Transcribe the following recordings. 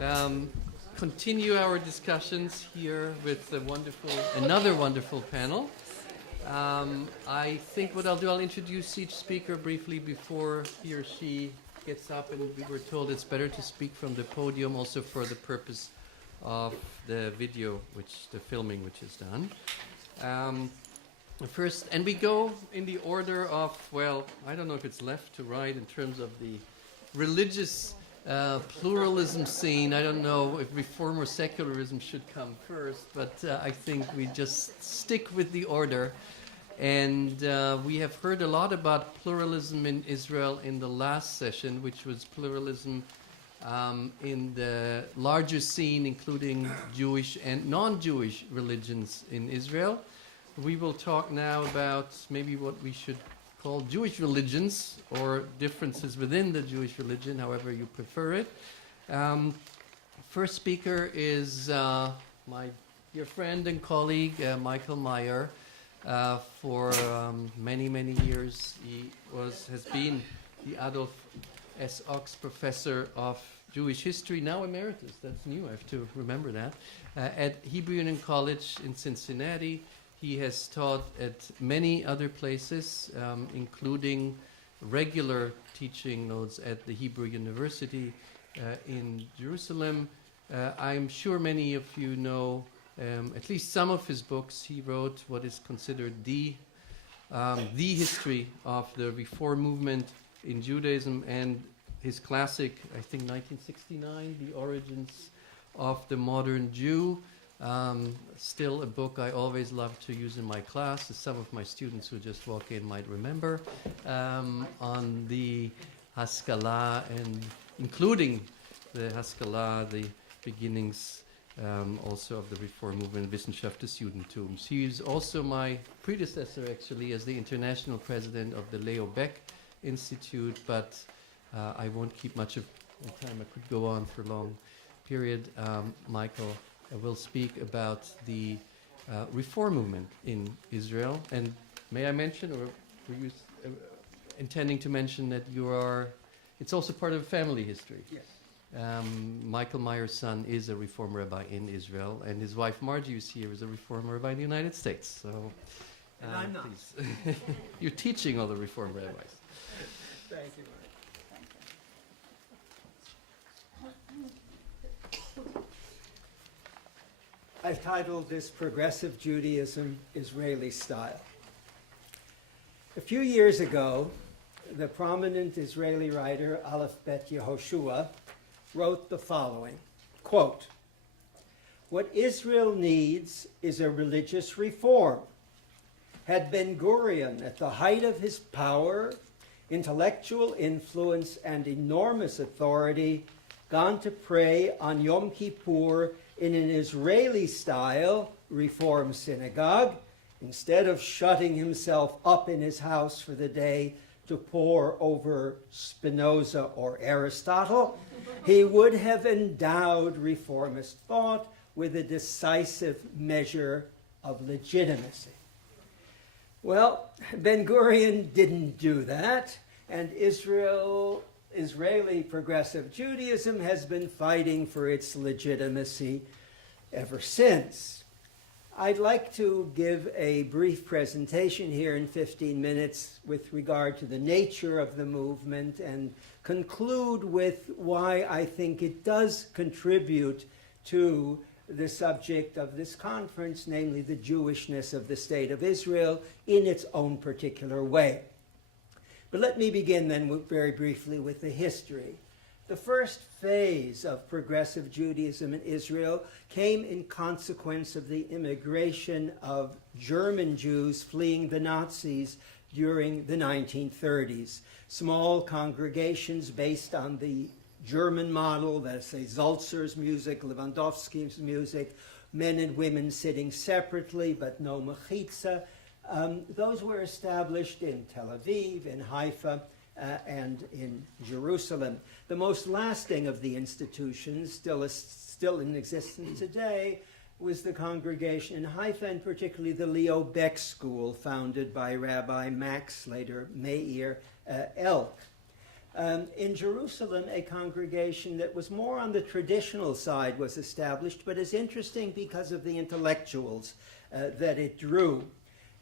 um, continue our discussions here with another wonderful panel. I think what I'll do, I'll introduce each speaker briefly before he or she gets up, and we were told it's better to speak from the podium also for the purpose of the video, the filming which is done. First, and we go in the order of, well, I don't know if it's left to right in terms of the religious pluralism scene. I don't know if reform or secularism should come first, but I think we just stick with the order. And we have heard a lot about pluralism in Israel in the last session, which was pluralism in the larger scene, including Jewish and non-Jewish religions in Israel. We will talk now about maybe what we should call Jewish religions or differences within the Jewish religion, however you prefer it. First speaker is my dear friend and colleague, Michael Meyer. For many, many years, he has been the Adolf S. Ochs Professor of Jewish History, now emeritus. That's new, I have to remember that. At Hebrew Union College in Cincinnati. He has taught at many other places, including regular teaching notes at the Hebrew University in Jerusalem. I'm sure many of you know at least some of his books. He wrote what is considered the history of the Reform movement in Judaism, and his classic, I think 1969, The Origins of the Modern Jew. Still a book I always love to use in my class, as some of my students who just walk in might remember, on the Haskalah, and including the Haskalah, the beginnings also of the Reform movement, Wissenschaft des Judentums. He is also my predecessor, actually, as the international president of the Leo Baeck Institute, but I won't keep much of the time. I could go on for a long period. Michael will speak about the reform movement in Israel. And may I mention, or were you intending to mention that it's also part of family history? Yes. Michael Meyer's son is a reform rabbi in Israel, and his wife Margie, who's here, is a reform rabbi in the United States. So, and I'm not. Please. You're teaching all the reform rabbis. Thank you. I've titled this Progressive Judaism, Israeli Style. A few years ago, the prominent Israeli writer Aleph Bet Yehoshua wrote the following, quote, "What Israel needs is a religious reform. Had Ben-Gurion, at the height of his power, intellectual influence, and enormous authority, gone to pray on Yom Kippur in an Israeli-style Reform synagogue, instead of shutting himself up in his house for the day to pore over Spinoza or Aristotle, he would have endowed reformist thought with a decisive measure of legitimacy." Well, Ben-Gurion didn't do that, and Israeli progressive Judaism has been fighting for its legitimacy ever since. I'd like to give a brief presentation here in 15 minutes with regard to the nature of the movement and conclude with why I think it does contribute to the subject of this conference, namely the Jewishness of the State of Israel in its own particular way. But let me begin then very briefly with the history. The first phase of progressive Judaism in Israel came in consequence of the immigration of German Jews fleeing the Nazis during the 1930s. Small congregations based on the German model, that's say Sulzer's music, Lewandowski's music, men and women sitting separately but no mechitza. Those were established in Tel Aviv, in Haifa, and in Jerusalem. The most lasting of the institutions, still in existence today, was the congregation in Haifa, and particularly the Leo Baeck School, founded by Rabbi Max, later Meir Elk. In Jerusalem, a congregation that was more on the traditional side was established, but is interesting because of the intellectuals that it drew,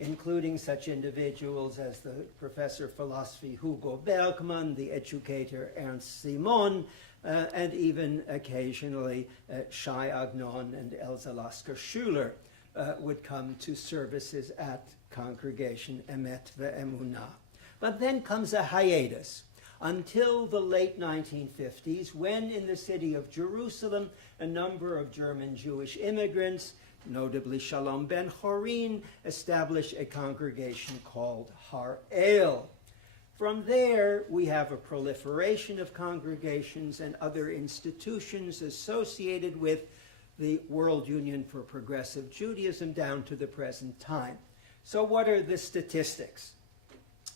including such individuals as the professor of philosophy Hugo Bergmann, the educator Ernst Simon, and even occasionally Shai Agnon and Elsa Lasker-Schuler would come to services at Congregation Emet Ve'emunah. But then comes a hiatus until the late 1950s, when in the city of Jerusalem, a number of German Jewish immigrants, notably Shalom ben Chorin, established a congregation called Har El. From there, we have a proliferation of congregations and other institutions associated with the World Union for Progressive Judaism down to the present time. So what are the statistics?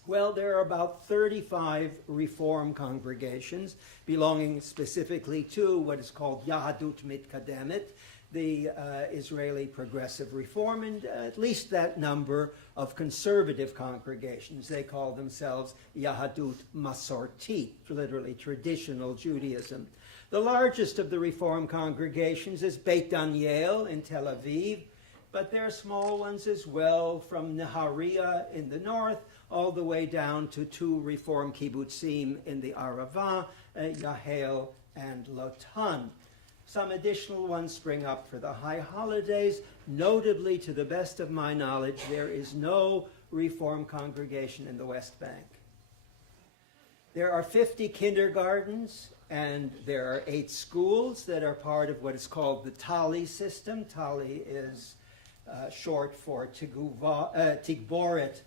Well, there are about 35 Reform congregations belonging specifically to what is called Yahadut Mitkademet, the Israeli Progressive Reform, and at least that number of conservative congregations. They call themselves Yahadut Masortit, literally traditional Judaism. The largest of the Reform congregations is Beit Daniel in Tel Aviv, but there are small ones as well, from Nehariya in the north all the way down to two Reform kibbutzim in the Arava, Yahel and Lotan. Some additional ones spring up for the high holidays. Notably, to the best of my knowledge, there is no Reform congregation in the West Bank. There are 50 kindergartens, and there are 8 schools that are part of what is called the Tali system. Tali is short for Tigboret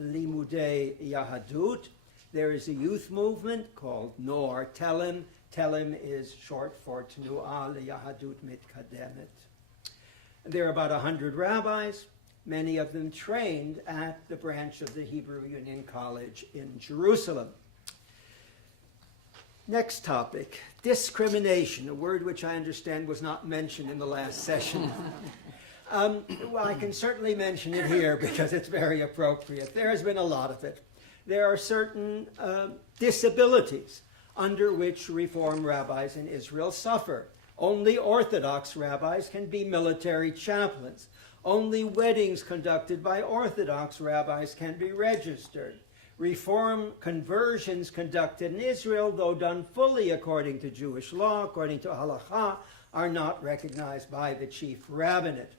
Limudei Yahadut. There is a youth movement called Nor Telem. Telem is short for Tnu'a Yahadut Mitkademet. There are about 100 rabbis, many of them trained at the branch of the Hebrew Union College in Jerusalem. Next topic, discrimination, a word which I understand was not mentioned in the last session. Well, I can certainly mention it here because it's very appropriate. There has been a lot of it. There are certain disabilities under which Reform rabbis in Israel suffer. Only Orthodox rabbis can be military chaplains. Only weddings conducted by Orthodox rabbis can be registered. Reform conversions conducted in Israel, though done fully according to Jewish law, according to halakha, are not recognized by the chief rabbinate.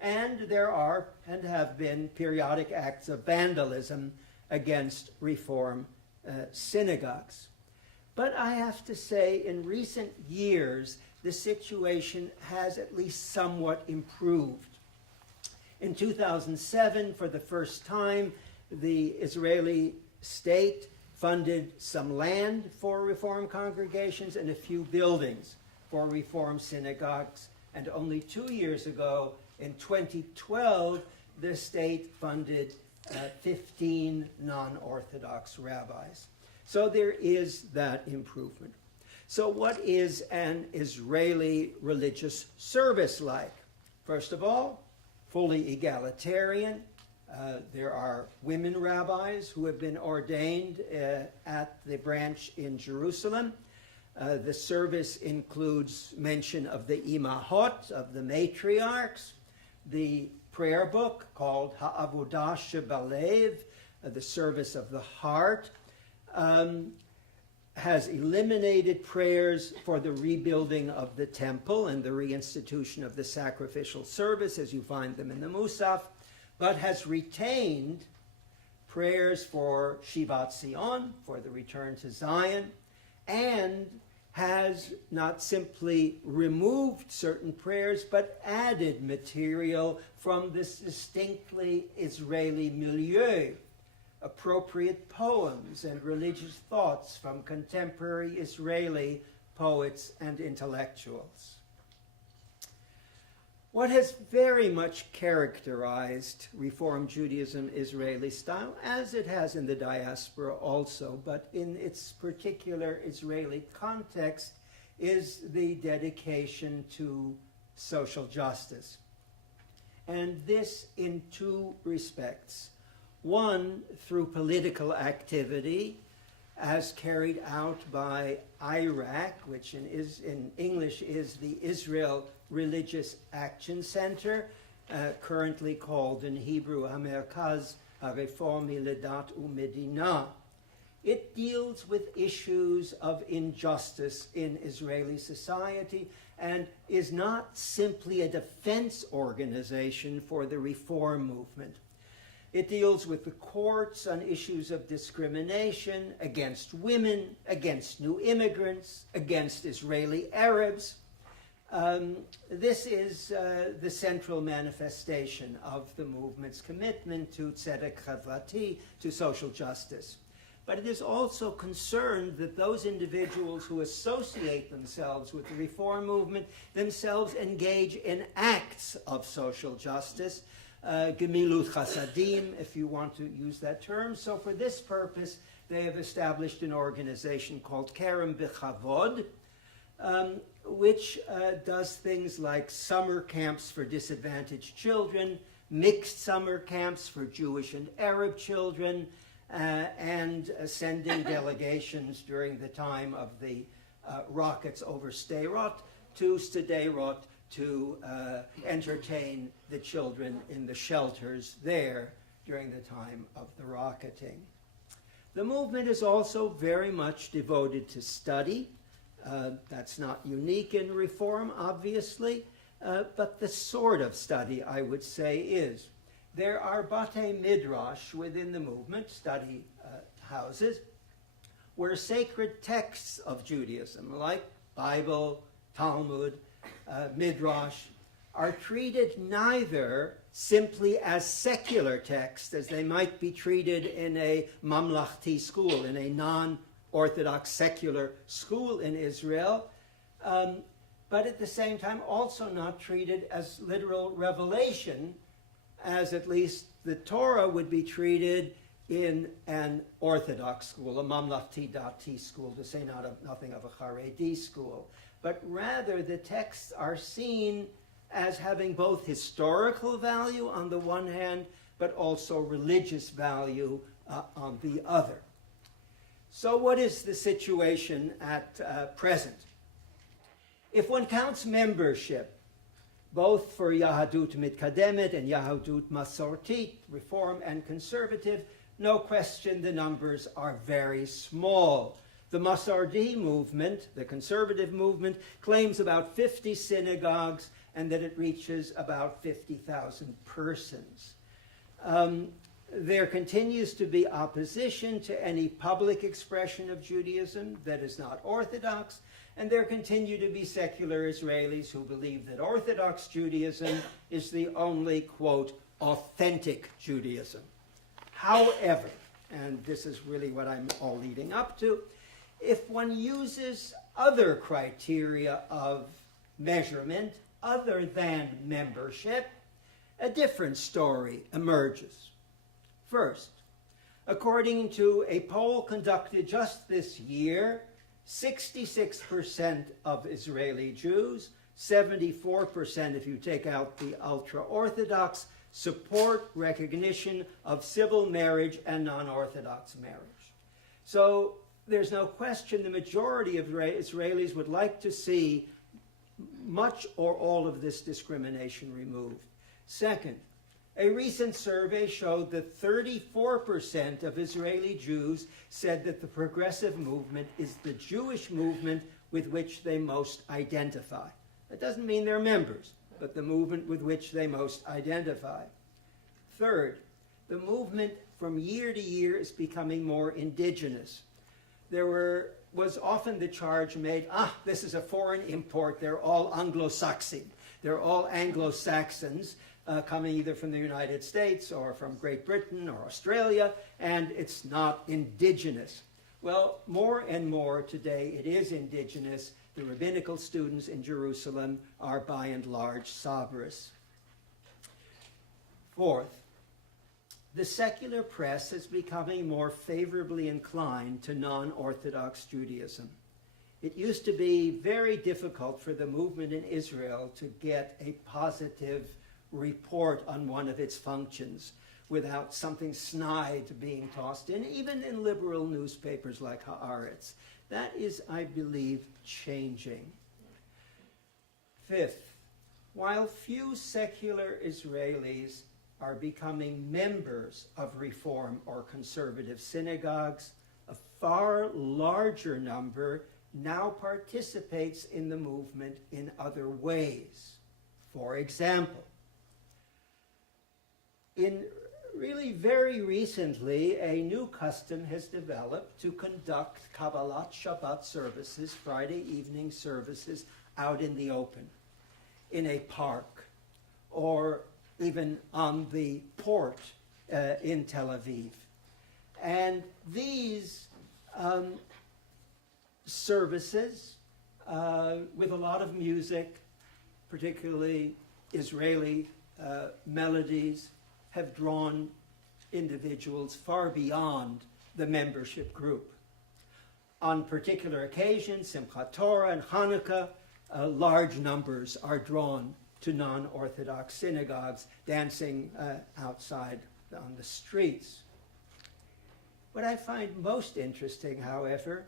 And there are and have been periodic acts of vandalism against Reform synagogues. But I have to say, in recent years, the situation has at least somewhat improved. In 2007, for the first time, the Israeli state funded some land for Reform congregations and a few buildings for Reform synagogues. And only 2 years ago, in 2012, the state funded 15 non-Orthodox rabbis. So there is that improvement. So what is an Israeli religious service like? First of all, fully egalitarian. There are women rabbis who have been ordained at the branch in Jerusalem. The service includes mention of the imahot, of the matriarchs, the prayer book called Ha'avodah Shebalev, the service of the heart, has eliminated prayers for the rebuilding of the temple and the reinstitution of the sacrificial service as you find them in the Musaf, but has retained prayers for Shivat Zion, for the return to Zion, and has not simply removed certain prayers, but added material from this distinctly Israeli milieu, appropriate poems and religious thoughts from contemporary Israeli poets and intellectuals. What has very much characterized Reform Judaism Israeli style, as it has in the diaspora also, but in its particular Israeli context, is the dedication to social justice. And this in 2 respects. One, through political activity, as carried out by IRAC, which in English is the Israel Religious Action Center, currently called in Hebrew Hamerkaz HaReformi Ledat Umedina. It deals with issues of injustice in Israeli society and is not simply a defense organization for the reform movement. It deals with the courts on issues of discrimination against women, against new immigrants, against Israeli Arabs. This is the central manifestation of the movement's commitment to tzedek chavrati, to social justice. But it is also concerned that those individuals who associate themselves with the reform movement themselves engage in acts of social justice, gemilut chasadim, if you want to use that term. So for this purpose, they have established an organization called Kerem B'Chavod, which does things like summer camps for disadvantaged children, mixed summer camps for Jewish and Arab children, and sending delegations during the time of the rockets over Sderot to Sderot to entertain the children in the shelters there during the time of the rocketing. The movement is also very much devoted to study. That's not unique in reform, obviously, but the sort of study, I would say, is. There are Batei Midrash within the movement, study houses, where sacred texts of Judaism, like Bible, Talmud, Midrash, are treated neither simply as secular texts, as they might be treated in a mamlachti school, in a non-Orthodox secular school in Israel, but at the same time also not treated as literal revelation, as at least the Torah would be treated in an Orthodox school, a Mamlachti Dati school, to say nothing of a Haredi school. But rather, the texts are seen as having both historical value on the one hand, but also religious value on the other. So what is the situation at present? If one counts membership, both for Yahadut Mitkademet and Yahadut Masortit, Reform and Conservative, no question the numbers are very small. The Masardi movement, the conservative movement, claims about 50 synagogues and that it reaches about 50,000 persons. There continues to be opposition to any public expression of Judaism that is not Orthodox, and there continue to be secular Israelis who believe that Orthodox Judaism is the only, quote, authentic Judaism. However, and this is really what I'm all leading up to, if one uses other criteria of measurement other than membership, a different story emerges. First, according to a poll conducted just this year, 66% of Israeli Jews, 74% if you take out the ultra-Orthodox, support recognition of civil marriage and non-Orthodox marriage. So there's no question the majority of Israelis would like to see much or all of this discrimination removed. Second, a recent survey showed that 34% of Israeli Jews said that the progressive movement is the Jewish movement with which they most identify. That doesn't mean they're members, but the movement with which they most identify. Third, the movement from year to year is becoming more indigenous. There was often the charge made, this is a foreign import, they're all Anglo-Saxon. They're all Anglo-Saxons coming either from the United States or from Great Britain or Australia, and it's not indigenous. Well, more and more today it is indigenous. The rabbinical students in Jerusalem are by and large Sabras. Fourth, the secular press is becoming more favorably inclined to non-Orthodox Judaism. It used to be very difficult for the movement in Israel to get a positive report on one of its functions, without something snide being tossed in, even in liberal newspapers like Haaretz. That is, I believe, changing. Fifth, while few secular Israelis are becoming members of Reform or conservative synagogues, a far larger number now participates in the movement in other ways. For example, really very recently, a new custom has developed to conduct Kabbalat Shabbat services, Friday evening services, out in the open, in a park, or even on the port in Tel Aviv. And these services, with a lot of music, particularly Israeli melodies, have drawn individuals far beyond the membership group. On particular occasions, Simchat Torah and Hanukkah, large numbers are drawn to non-Orthodox synagogues, dancing outside on the streets. What I find most interesting, however,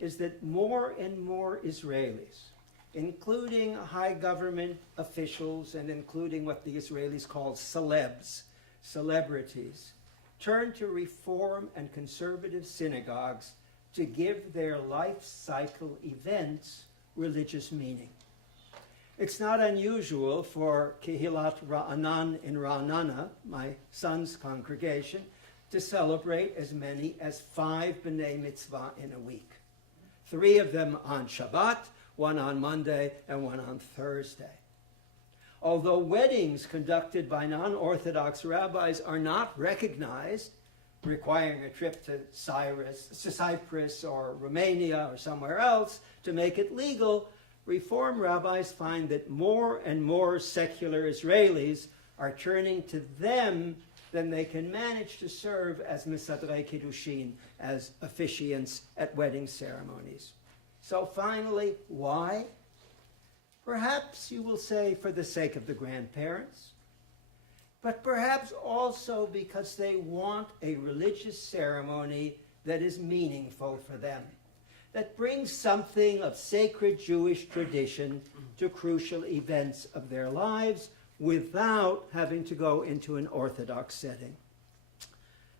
is that more and more Israelis, including high government officials and including what the Israelis call celebs, celebrities, turn to Reform and conservative synagogues to give their life cycle events religious meaning. It's not unusual for Kehilat Ra'anan in Ra'anana, my son's congregation, to celebrate as many as 5 B'nai Mitzvah in a week. 3 of them on Shabbat, 1 on Monday, and 1 on Thursday. Although weddings conducted by non-Orthodox rabbis are not recognized, requiring a trip to Cyprus or Romania or somewhere else to make it legal, Reform rabbis find that more and more secular Israelis are turning to them than they can manage to serve as Mesadrei Kiddushin, as officiants at wedding ceremonies. So finally, why? Perhaps you will say for the sake of the grandparents, but perhaps also because they want a religious ceremony that is meaningful for them, that brings something of sacred Jewish tradition to crucial events of their lives without having to go into an Orthodox setting.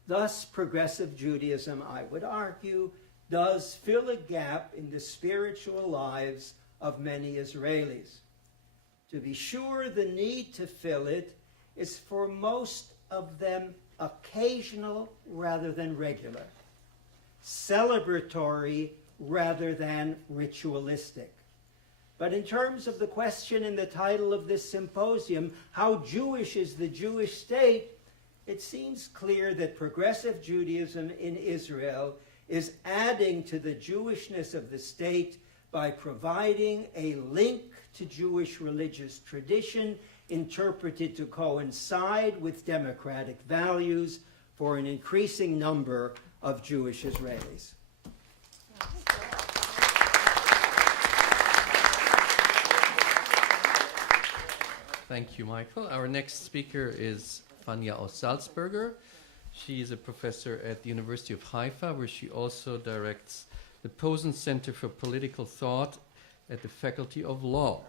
Thus, progressive Judaism, I would argue, does fill a gap in the spiritual lives of many Israelis. To be sure, the need to fill it is for most of them occasional rather than regular, celebratory rather than ritualistic. But in terms of the question in the title of this symposium, how Jewish is the Jewish state, it seems clear that progressive Judaism in Israel is adding to the Jewishness of the state by providing a link to Jewish religious tradition interpreted to coincide with democratic values for an increasing number of Jewish Israelis. Thank you, Michael. Our next speaker is Fania Salzberger. She is a professor at the University of Haifa, where she also directs the Posen Center for Political Thought at the Faculty of Law.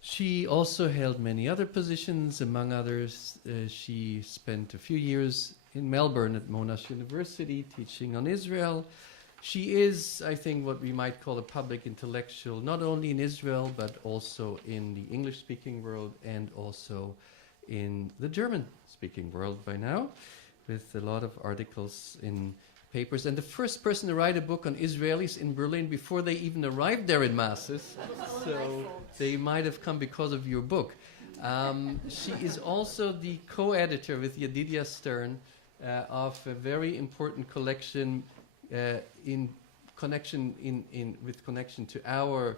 She also held many other positions. Among others, she spent a few years in Melbourne at Monash University teaching on Israel. She is, I think, what we might call a public intellectual, not only in Israel, but also in the English-speaking world and also in the German-speaking world by now, with a lot of articles in papers. And the first person to write a book on Israelis in Berlin before they even arrived there in masses. So they might have come because of your book. She is also the co-editor with Yedidia Stern of a very important collection with connection to our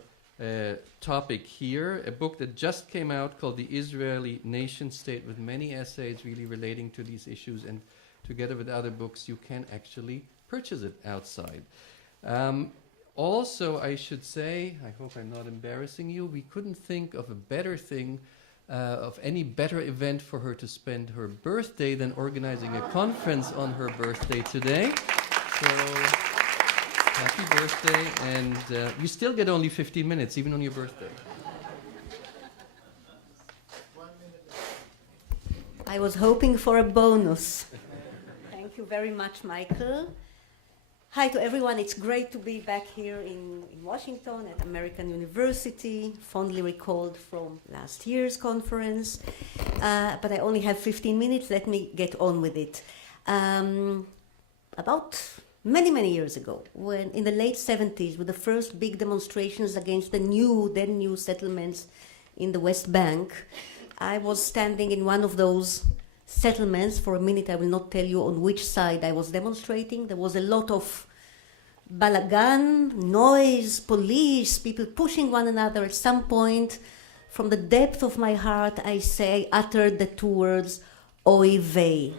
topic here, a book that just came out called The Israeli Nation State, with many essays really relating to these issues, and together with other books you can actually purchase it outside. Also, I should say, I hope I'm not embarrassing you, we couldn't think of a better thing of any better event for her to spend her birthday than organizing a conference on her birthday today. So, happy birthday, and you still get only 15 minutes, even on your birthday. I was hoping for a bonus. Thank you very much, Michael. Hi to everyone. It's great to be back here in Washington at American University, fondly recalled from last year's conference. But I only have 15 minutes. Let me get on with it. About many years ago, when in the late 70s, with the first big demonstrations against the then new settlements in the West Bank, I was standing in one of those settlements. For a minute, I will not tell you on which side I was demonstrating. There was a lot of balagan, noise, police, people pushing one another. At some point, from the depth of my heart, I uttered the two words, oy vey.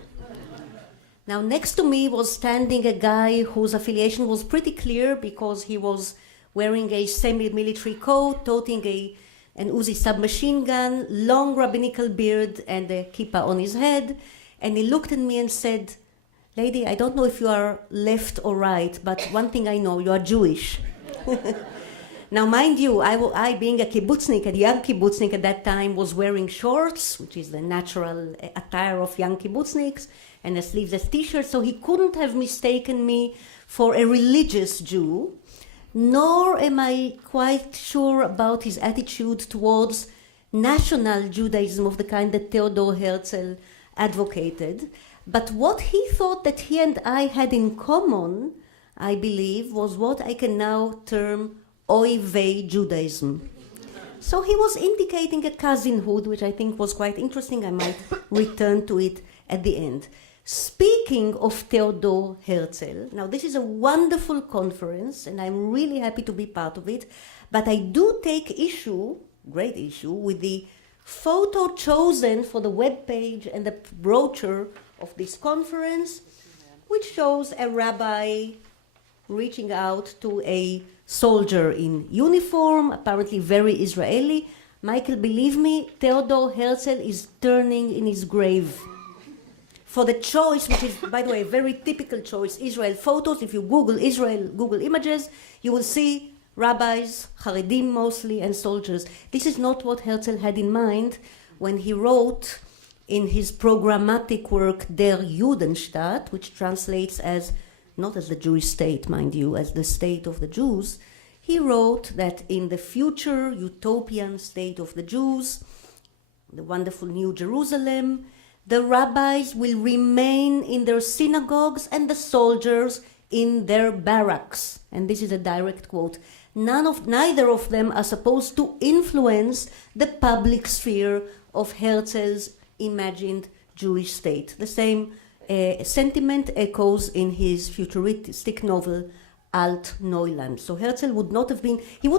Now, next to me was standing a guy whose affiliation was pretty clear because he was wearing a semi-military coat, toting an Uzi submachine gun, long rabbinical beard, and a kippah on his head. And he looked at me and said, "Lady, I don't know if you are left or right, but one thing I know, you are Jewish." Now, mind you, I being a kibbutznik, a young kibbutznik at that time, was wearing shorts, which is the natural attire of young kibbutzniks, and a sleeveless t-shirt, so he couldn't have mistaken me for a religious Jew, nor am I quite sure about his attitude towards national Judaism of the kind that Theodor Herzl advocated. But what he thought that he and I had in common, I believe, was what I can now term oy vey Judaism. So he was indicating a cousinhood, which I think was quite interesting. I might return to it at the end. Speaking of Theodor Herzl, now this is a wonderful conference, and I'm really happy to be part of it, but I do take great issue, with the photo chosen for the webpage and the brochure of this conference, which shows a rabbi reaching out to a soldier in uniform, apparently very Israeli. Michael, believe me, Theodor Herzl is turning in his grave for the choice, which is, by the way, a very typical choice, Israel photos. If you Google Israel, Google images, you will see rabbis, Haredim mostly, and soldiers. This is not what Herzl had in mind when he wrote in his programmatic work Der Judenstaat, which translates as, not as the Jewish state, mind you, as the state of the Jews. He wrote that in the future utopian state of the Jews, the wonderful New Jerusalem, the rabbis will remain in their synagogues and the soldiers in their barracks. And this is a direct quote. Neither of them are supposed to influence the public sphere of Herzl's imagined Jewish state. The same sentiment echoes in his futuristic novel Alt Neuland. So Herzl would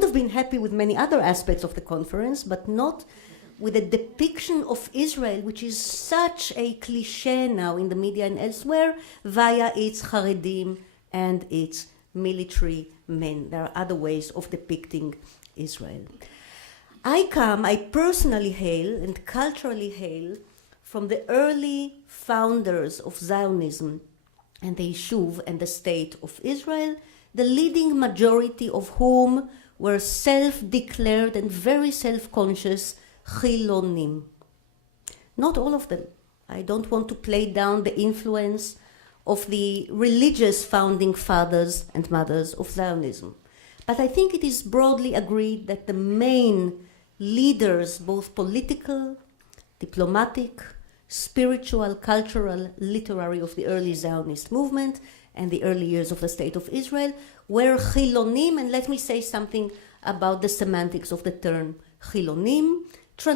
have been happy with many other aspects of the conference, but not with a depiction of Israel, which is such a cliché now in the media and elsewhere, via its Haredim and its military men. There are other ways of depicting Israel. I personally hail and culturally hail from the early founders of Zionism and the Yishuv and the state of Israel, the leading majority of whom were self-declared and very self-conscious Chilonim. Not all of them. I don't want to play down the influence of the religious founding fathers and mothers of Zionism. But I think it is broadly agreed that the main leaders, both political, diplomatic, spiritual, cultural, literary of the early Zionist movement and the early years of the State of Israel were Chilonim, and let me say something about the semantics of the term Chilonim.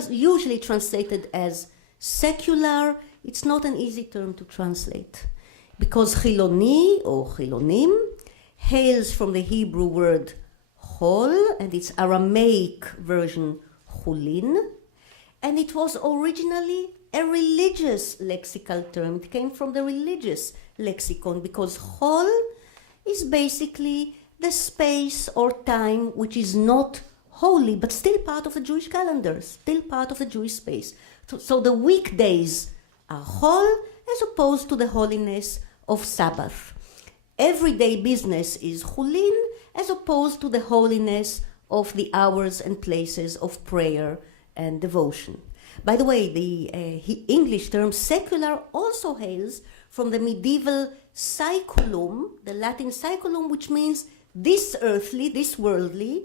Usually translated as secular, it's not an easy term to translate because Chiloni or Chilonim hails from the Hebrew word chol and its Aramaic version chulin, and it was originally a religious lexical term. It came from the religious lexicon because chol is basically the space or time which is not holy, but still part of the Jewish calendar, still part of the Jewish space. So the weekdays are hol as opposed to the holiness of Sabbath. Everyday business is chulin as opposed to the holiness of the hours and places of prayer and devotion. By the way, the English term secular also hails from the medieval saeculum, the Latin saeculum, which means this earthly, this worldly,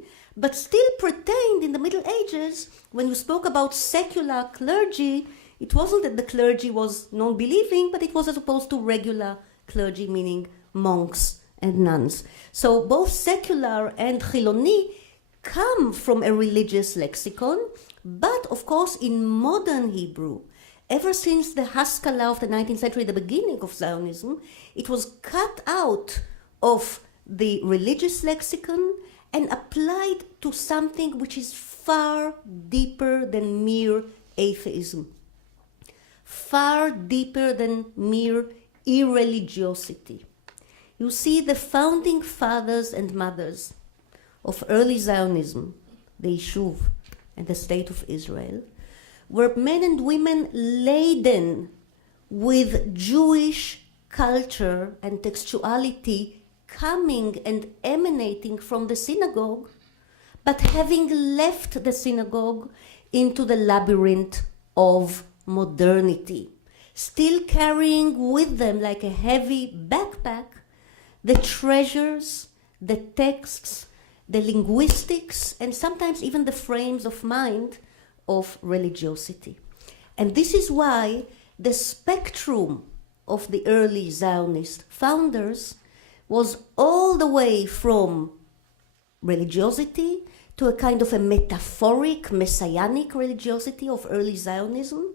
but still pertained in the Middle Ages. When you spoke about secular clergy, it wasn't that the clergy was non-believing, but it was as opposed to regular clergy, meaning monks and nuns. So both secular and chiloni come from a religious lexicon, but of course in modern Hebrew, ever since the Haskalah of the 19th century, the beginning of Zionism, it was cut out of the religious lexicon and applied to something which is far deeper than mere atheism, far deeper than mere irreligiosity. You see, the founding fathers and mothers of early Zionism, the Yishuv and the State of Israel, were men and women laden with Jewish culture and textuality coming and emanating from the synagogue, but having left the synagogue into the labyrinth of modernity, still carrying with them like a heavy backpack the treasures, the texts, the linguistics, and sometimes even the frames of mind of religiosity. And this is why the spectrum of the early Zionist founders was all the way from religiosity to a kind of a metaphoric, messianic religiosity of early Zionism,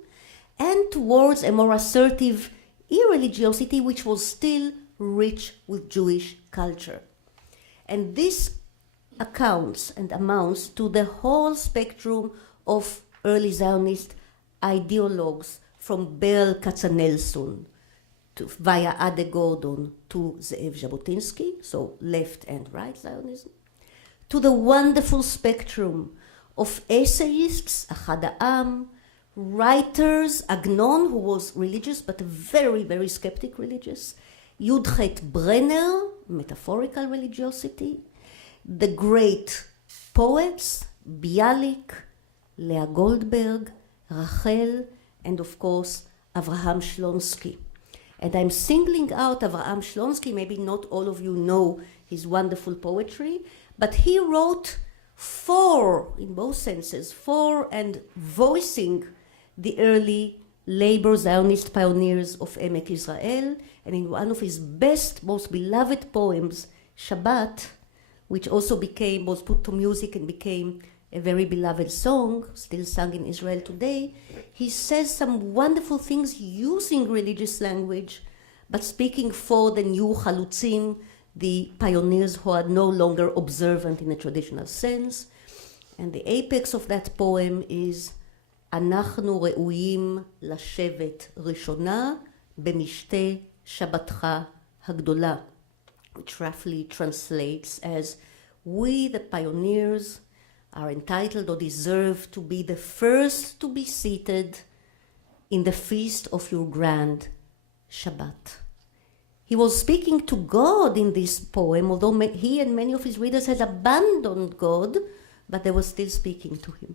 and towards a more assertive irreligiosity, which was still rich with Jewish culture. And this accounts and amounts to the whole spectrum of early Zionist ideologues, from Berl Katzenelson to via Ade Gordon to Ze'ev Jabotinsky, so left and right Zionism, to the wonderful spectrum of essayists, Achad Ha'am, writers, Agnon, who was religious but very, very skeptic religious, Yudchet Brenner, metaphorical religiosity, the great poets, Bialik, Leah Goldberg, Rachel, and of course, Avraham Shlonsky. And I'm singling out Avraham Shlonsky. Maybe not all of you know his wonderful poetry, but he wrote for, in both senses, for and voicing the early labor Zionist pioneers of Emek Israel. And in one of his best, most beloved poems, Shabbat, which also was put to music and became a very beloved song, still sung in Israel today, he says some wonderful things using religious language, but speaking for the new Chalutzim, the pioneers who are no longer observant in a traditional sense. And the apex of that poem is, אנחנו ראויים לשבת ראשונה במשתה שבתך הגדולה, which roughly translates as, we the pioneers are entitled or deserve to be the first to be seated in the feast of your grand Shabbat. He was speaking to God in this poem, although he and many of his readers had abandoned God, but they were still speaking to him.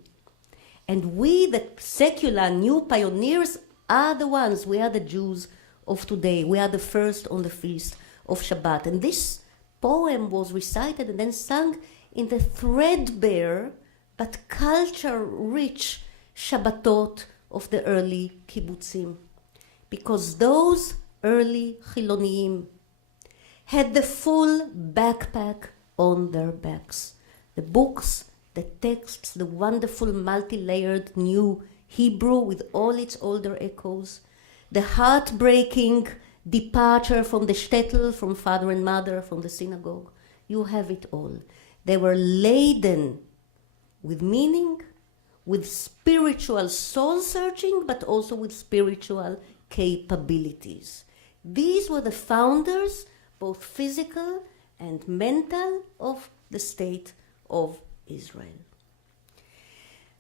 And we, the secular new pioneers, are the ones, we are the Jews of today. We are the first on the feast of Shabbat. And this poem was recited and then sung in the threadbare but culture-rich Shabbatot of the early kibbutzim. Because those early Chiloniim had the full backpack on their backs. The books, the texts, the wonderful multi-layered new Hebrew with all its older echoes, the heartbreaking departure from the shtetl, from father and mother, from the synagogue. You have it all. They were laden with meaning, with spiritual soul searching, but also with spiritual capabilities. These were the founders, both physical and mental, of the state of Israel.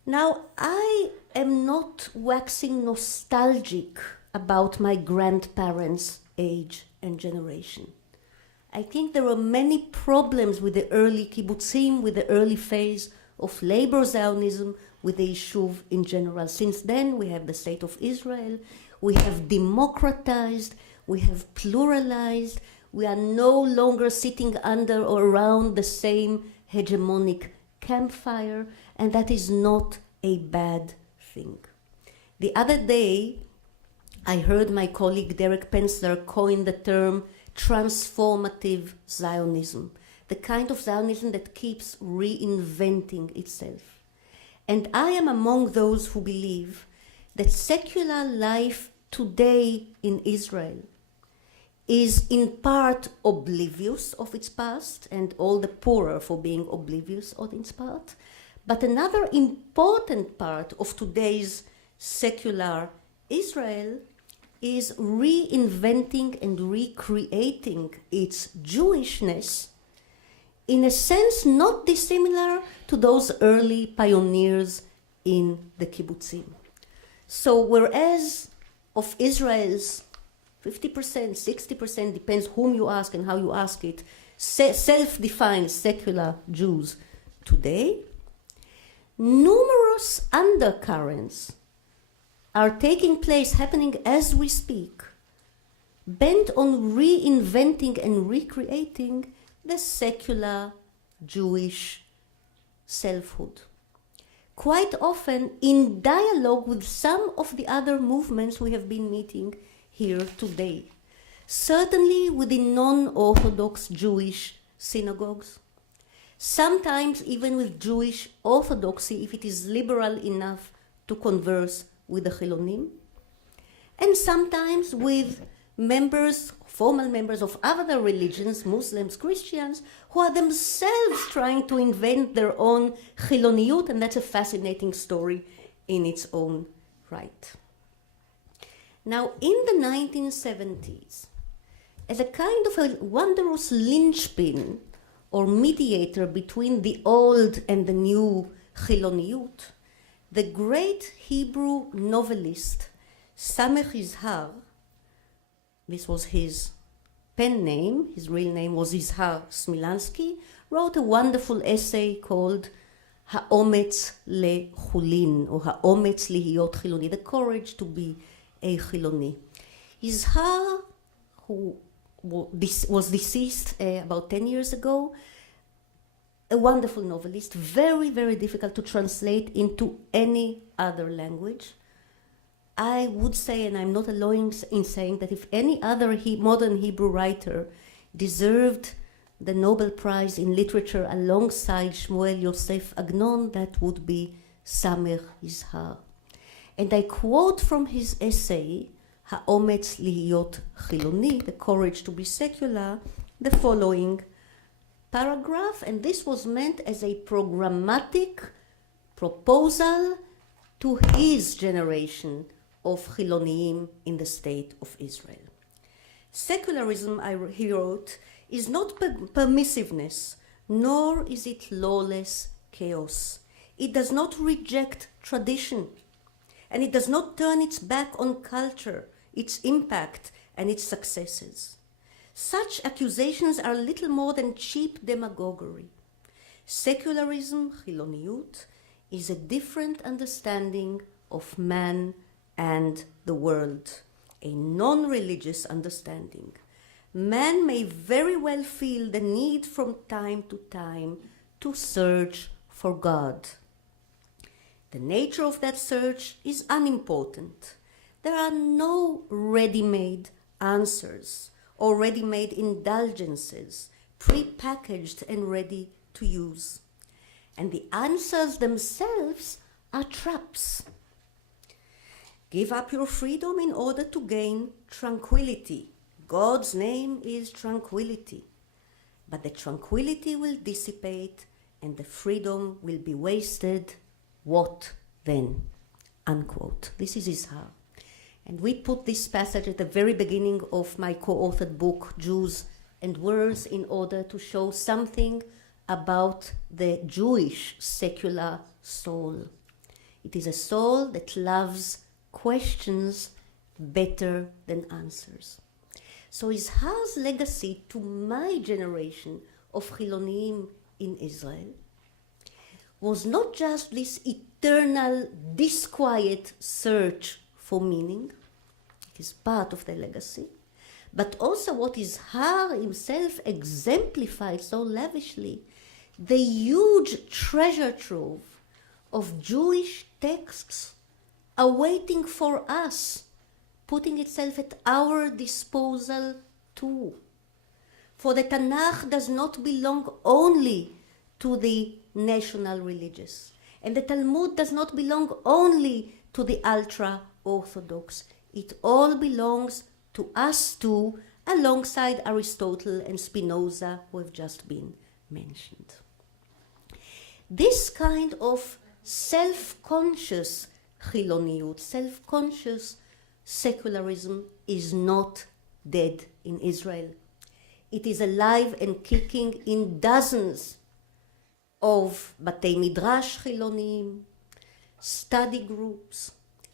Now, I am not waxing nostalgic about my grandparents' age and generation. I think there are many problems with the early kibbutzim, with the early phase of labor Zionism, with the Yishuv in general. Since then, we have the State of Israel, we have democratized, we have pluralized, we are no longer sitting under or around the same hegemonic campfire, and that is not a bad thing. The other day, I heard my colleague Derek Pensler coin the term transformative Zionism, the kind of Zionism that keeps reinventing itself. And I am among those who believe that secular life today in Israel is in part oblivious of its past, and all the poorer for being oblivious of its past. But another important part of today's secular Israel is reinventing and recreating its Jewishness in a sense not dissimilar to those early pioneers in the kibbutzim. So whereas of Israel's 50%, 60%, depends whom you ask and how you ask it, self-defined secular Jews today, numerous undercurrents are taking place, happening as we speak, bent on reinventing and recreating the secular Jewish selfhood. Quite often in dialogue with some of the other movements we have been meeting here today. Certainly within non-Orthodox Jewish synagogues, sometimes even with Jewish orthodoxy, if it is liberal enough to converse with the Chilonim, and sometimes with members, formal members of other religions, Muslims, Christians, who are themselves trying to invent their own Chiloniyut, and that's a fascinating story in its own right. Now, in the 1970s, as a kind of a wondrous linchpin or mediator between the old and the new Chiloniyut, the great Hebrew novelist Samech Yizhar, this was his pen name, his real name was Yizhar Smilansky, wrote a wonderful essay called Ha'ometz leChulin, or Ha'ometz lihiyot Chiloni, the courage to be a Chiloni. Yizhar, who was deceased about 10 years ago, a wonderful novelist, very, very difficult to translate into any other language. I would say, and I'm not alone in saying, that if any other modern Hebrew writer deserved the Nobel Prize in Literature alongside Shmuel Yosef Agnon, that would be Samech Yizhar. And I quote from his essay, Ha'ometz lihiyot Chiloni, the courage to be secular, the following paragraph, and this was meant as a programmatic proposal to his generation of Chiloniim in the state of Israel. Secularism, he wrote, is not permissiveness, nor is it lawless chaos. It does not reject tradition, and it does not turn its back on culture, its impact, and its successes. Such accusations are little more than cheap demagoguery. Secularism, Chiloniyut, is a different understanding of man and the world, a non-religious understanding. Man may very well feel the need from time to time to search for God. The nature of that search is unimportant. There are no ready-made answers or ready-made indulgences, pre-packaged and ready to use. And the answers themselves are traps. Give up your freedom in order to gain tranquility. God's name is tranquility. But the tranquility will dissipate and the freedom will be wasted. What then? Unquote. This is Yizhar. And we put this passage at the very beginning of my co-authored book, Jews and Words, in order to show something about the Jewish secular soul. It is a soul that loves questions better than answers. So Izhar's legacy to my generation of Chilonim in Israel was not just this eternal, disquiet search for meaning, it is part of the legacy, but also what Izhar himself exemplified so lavishly, the huge treasure trove of Jewish texts awaiting for us, putting itself at our disposal too. For the Tanakh does not belong only to the national religious, and the Talmud does not belong only to the ultra-Orthodox. It all belongs to us too, alongside Aristotle and Spinoza, who have just been mentioned. This kind of self-conscious Chiloniyut, self-conscious secularism is not dead in Israel. It is alive and kicking in dozens of Batei Midrash Chilonim, study groups,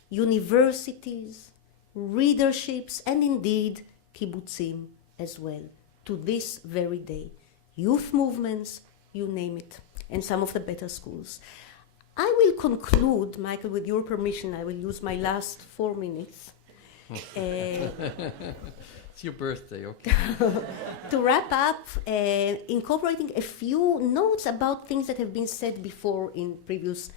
universities, readerships, and indeed kibbutzim as well, to this very day. Youth movements, you name it, and some of the better schools. I will conclude, Michael, with your permission, I will use my last 4 minutes. It's your birthday, okay. To wrap up, incorporating a few notes about things that have been said before in previous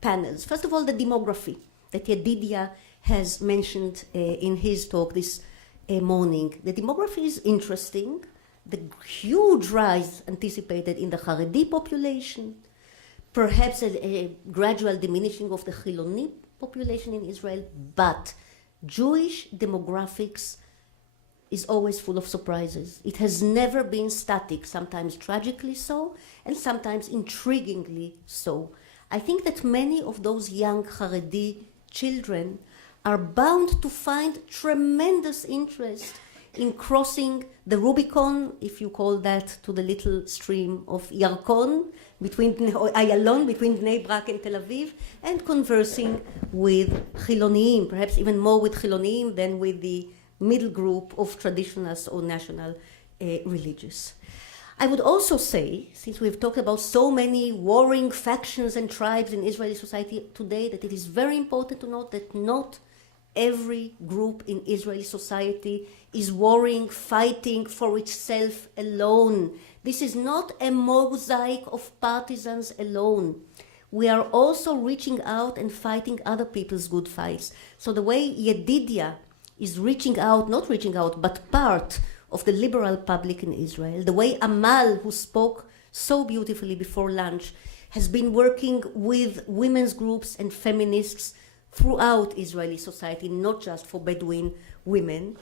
panels. First of all, the demography that Yedidia has mentioned in his talk this morning. The demography is interesting. The huge rise anticipated in the Haredi population, perhaps a gradual diminishing of the Chiloni population in Israel, but Jewish demographics is always full of surprises. It has never been static, sometimes tragically so, and sometimes intriguingly so. I think that many of those young Haredi children are bound to find tremendous interest in crossing the Rubicon, if you call that, to the little stream of Yarkon, or Ayalon, between Bnei Brak and Tel Aviv, and conversing with Chiloniim, perhaps even more with Chiloniim than with the middle group of traditionalists or national religious. I would also say, since we've talked about so many warring factions and tribes in Israeli society today, that it is very important to note that not every group in Israeli society is warring, fighting for itself alone. This is not a mosaic of partisans alone. We are also reaching out and fighting other people's good fights. So the way Yedidia is reaching out, not reaching out, but part of the liberal public in Israel, the way Amal, who spoke so beautifully before lunch, has been working with women's groups and feminists throughout Israeli society, not just for Bedouin women.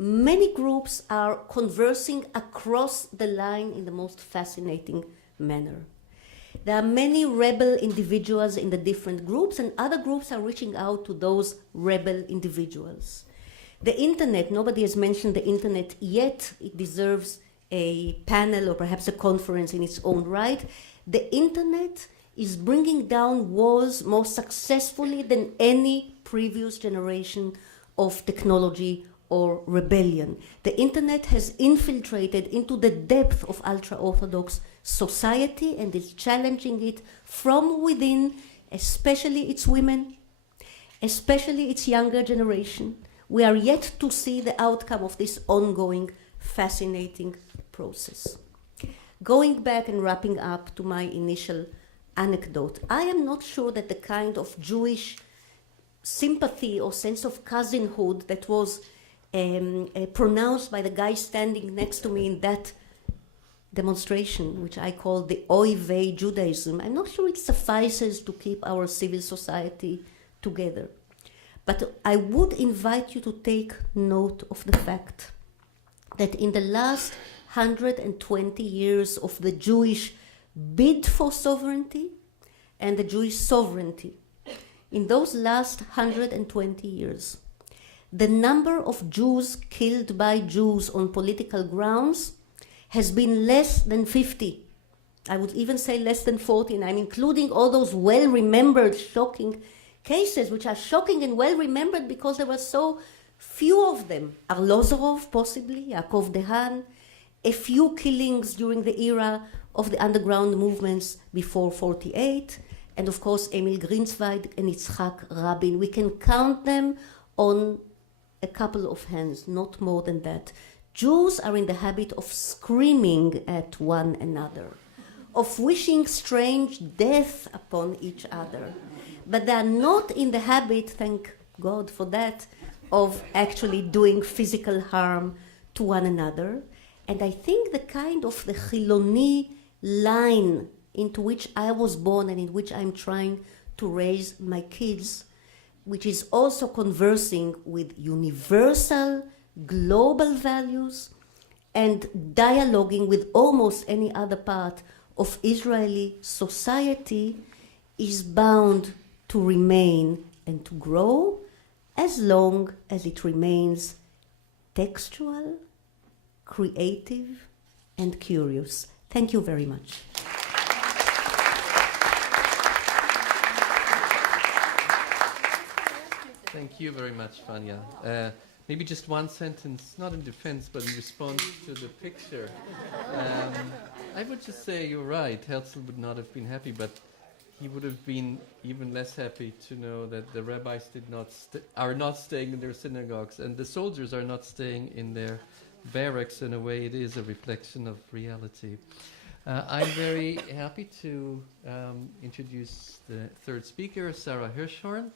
Many groups are conversing across the line in the most fascinating manner. There are many rebel individuals in the different groups, and other groups are reaching out to those rebel individuals. The internet, nobody has mentioned the internet yet. It deserves a panel or perhaps a conference in its own right. The internet is bringing down walls more successfully than any previous generation of technology or rebellion. The internet has infiltrated into the depth of ultra-Orthodox society and is challenging it from within, especially its women, especially its younger generation. We are yet to see the outcome of this ongoing, fascinating process. Going back and wrapping up to my initial anecdote, I am not sure that the kind of Jewish sympathy or sense of cousinhood that was pronounced by the guy standing next to me in that demonstration, which I call the Oy Vey Judaism, I'm not sure it suffices to keep our civil society together. But I would invite you to take note of the fact that in the last 120 years of the Jewish bid for sovereignty and the Jewish sovereignty, in those last 120 years, the number of Jews killed by Jews on political grounds has been less than 50. I would even say less than 40, and I'm including all those well-remembered, shocking cases, which are shocking and well-remembered because there were so few of them. Arlozorov, possibly, Yaakov Dehan, a few killings during the era of the underground movements before 48, and of course Emil Grünzweig and Yitzhak Rabin. We can count them on a couple of hands, not more than that. Jews are in the habit of screaming at one another, of wishing strange death upon each other. But they are not in the habit, thank God for that, of actually doing physical harm to one another. And I think the kind of the Chiloni line into which I was born and in which I'm trying to raise my kids, which is also conversing with universal, global values and dialoguing with almost any other part of Israeli society, is bound to remain and to grow as long as it remains textual, creative, and curious. Thank you very much. Thank you very much, Fania. Maybe just one sentence, not in defense, but in response to the picture. I would just say you're right. Herzl would not have been happy, but he would have been even less happy to know that the rabbis are not staying in their synagogues, and the soldiers are not staying in their barracks. In a way, it is a reflection of reality. I'm very happy to introduce the third speaker, Sarah Hirschhorn.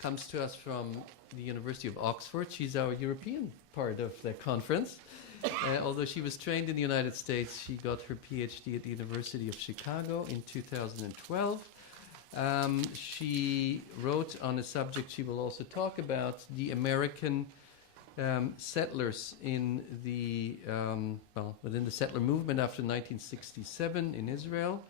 Comes to us from the University of Oxford. She's our European part of the conference. Although she was trained in the United States, she got her PhD at the University of Chicago in 2012. She wrote on a subject she will also talk about, the American settlers in the within the settler movement after 1967 in Israel.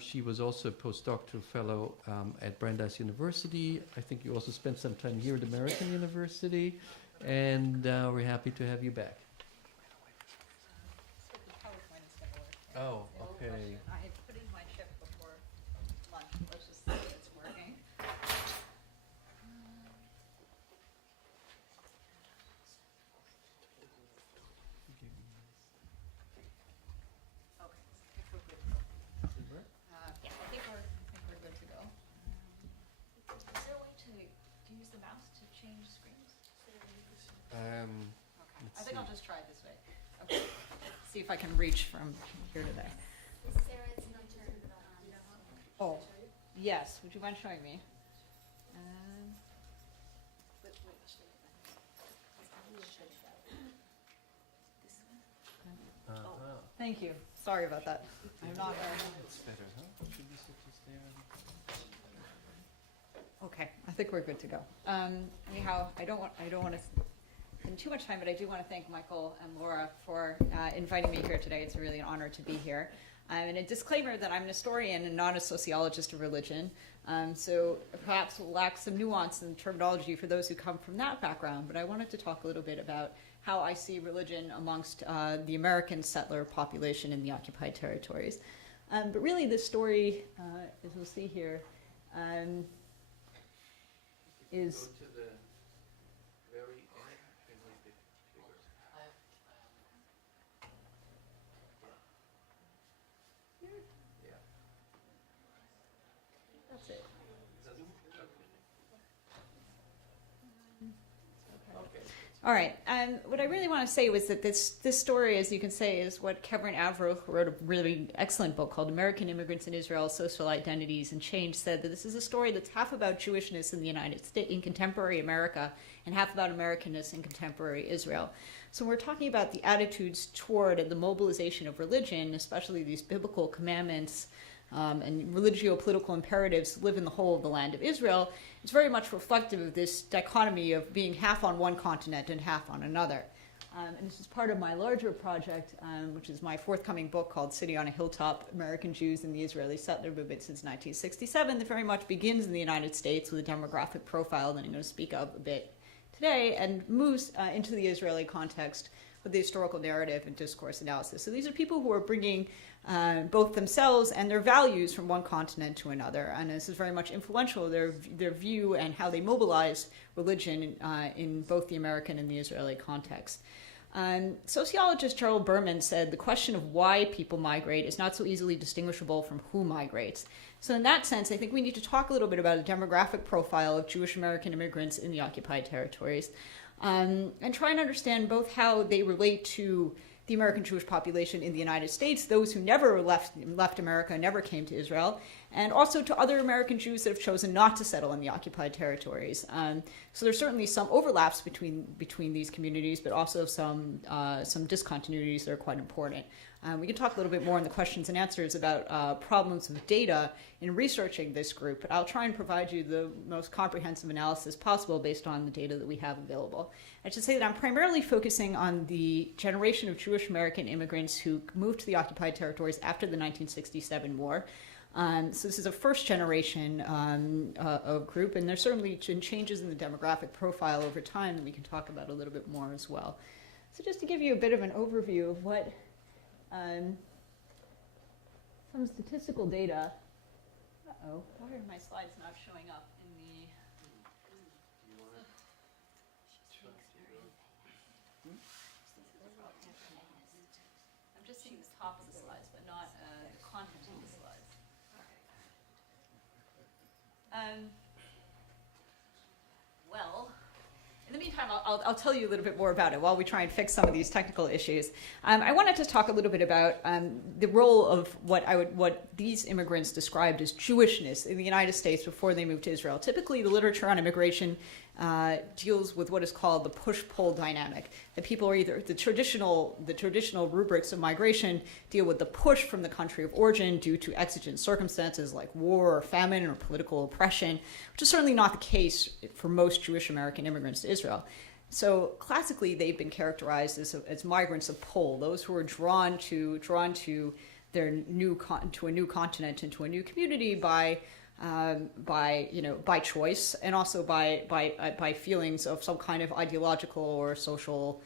She was also a postdoctoral fellow at Brandeis University. I think you also spent some time here at American University, and we're happy to have you back. Oh, okay. I put in my chip before lunch. Let's just see if it's working. Okay, I think we're good to go. Yeah, I think we're good to go. Is there a way to use the mouse to change screens? Okay, I think I'll just try it this way. Okay. See if I can reach from here to there. Sarah, it's not turned on. Oh, yes. Would you mind showing me? Thank you. Sorry about that. I'm not. It's better, huh? Should we sit just there? Okay, I think we're good to go. Anyhow, I don't want to spend too much time, but I do want to thank Michael and Laura for inviting me here today. It's really an honor to be here. And a disclaimer that I'm an historian and not a sociologist of religion, so perhaps will lack some nuance in terminology for those who come from that background. But I wanted to talk a little bit about how I see religion amongst the American settler population in the occupied territories. But really, this story, as we'll see here, is. Go to the very end and make it bigger. Yeah. That's it. Okay. All right. What I really want to say was that this story, as you can say, is what Kevin Avro, who wrote a really excellent book called American Immigrants in Israel, Social Identities and Change, said that this is a story that's half about Jewishness in the United States, in contemporary America, and half about Americanness in contemporary Israel. So we're talking about the attitudes toward and the mobilization of religion, especially these biblical commandments and religio-political imperatives to live in the whole of the land of Israel. It's very much reflective of this dichotomy of being half on one continent and half on another. And this is part of my larger project, which is my forthcoming book called City on a Hilltop, American Jews in the Israeli Settler Movement since 1967, that very much begins in the United States with a demographic profile that I'm going to speak of a bit today, and moves into the Israeli context with the historical narrative and discourse analysis. So these are people who are bringing both themselves and their values from one continent to another, and this is very much influential, their view and how they mobilize religion in both the American and the Israeli context. Sociologist Gerald Berman said the question of why people migrate is not so easily distinguishable from who migrates. So in that sense, I think we need to talk a little bit about a demographic profile of Jewish American immigrants in the occupied territories, and try and understand both how they relate to the American Jewish population in the United States, those who never left America, never came to Israel, and also to other American Jews that have chosen not to settle in the occupied territories. So there's certainly some overlaps between these communities, but also some discontinuities that are quite important. We can talk a little bit more in the questions and answers about problems with data in researching this group, but I'll try and provide you the most comprehensive analysis possible based on the data that we have available. I should say that I'm primarily focusing on the generation of Jewish American immigrants who moved to the occupied territories after the 1967 war. So this is a first generation of group, and there's certainly been changes in the demographic profile over time that we can talk about a little bit more as well. So just to give you a bit of an overview of what some statistical data. Uh-oh, why are my slides not showing up in the... I'm just seeing the top of the slides, but not the content of the slides. Well, in the meantime, I'll tell you a little bit more about it while we try and fix some of these technical issues. I wanted to talk a little bit about the role of what these immigrants described as Jewishness in the United States before they moved to Israel. Typically, the literature on immigration deals with what is called the push-pull dynamic. That people are either the traditional rubrics of migration deal with the push from the country of origin due to exigent circumstances like war or famine or political oppression, which is certainly not the case for most Jewish American immigrants to Israel. So classically, they've been characterized as migrants of pull, those who are drawn to their a new continent, into a new community by choice, and also by feelings of some kind of ideological or social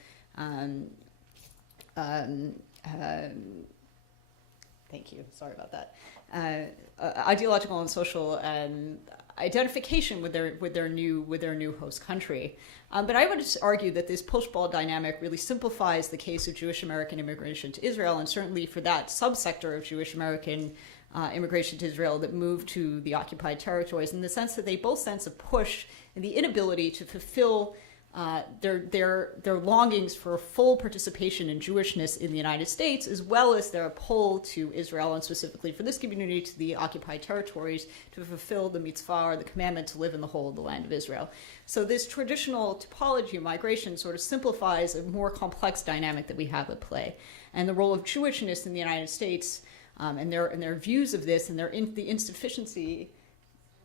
thank you, sorry about that, ideological and social identification with their new host country. But I would argue that this push-pull dynamic really simplifies the case of Jewish American immigration to Israel, and certainly for that subsector of Jewish American immigration to Israel that moved to the occupied territories, in the sense that they both sense a push and the inability to fulfill their longings for full participation in Jewishness in the United States, as well as their pull to Israel, and specifically for this community to the occupied territories, to fulfill the mitzvah or the commandment to live in the whole of the land of Israel. So this traditional typology of migration sort of simplifies a more complex dynamic that we have at play. And the role of Jewishness in the United States and their views of this and the insufficiency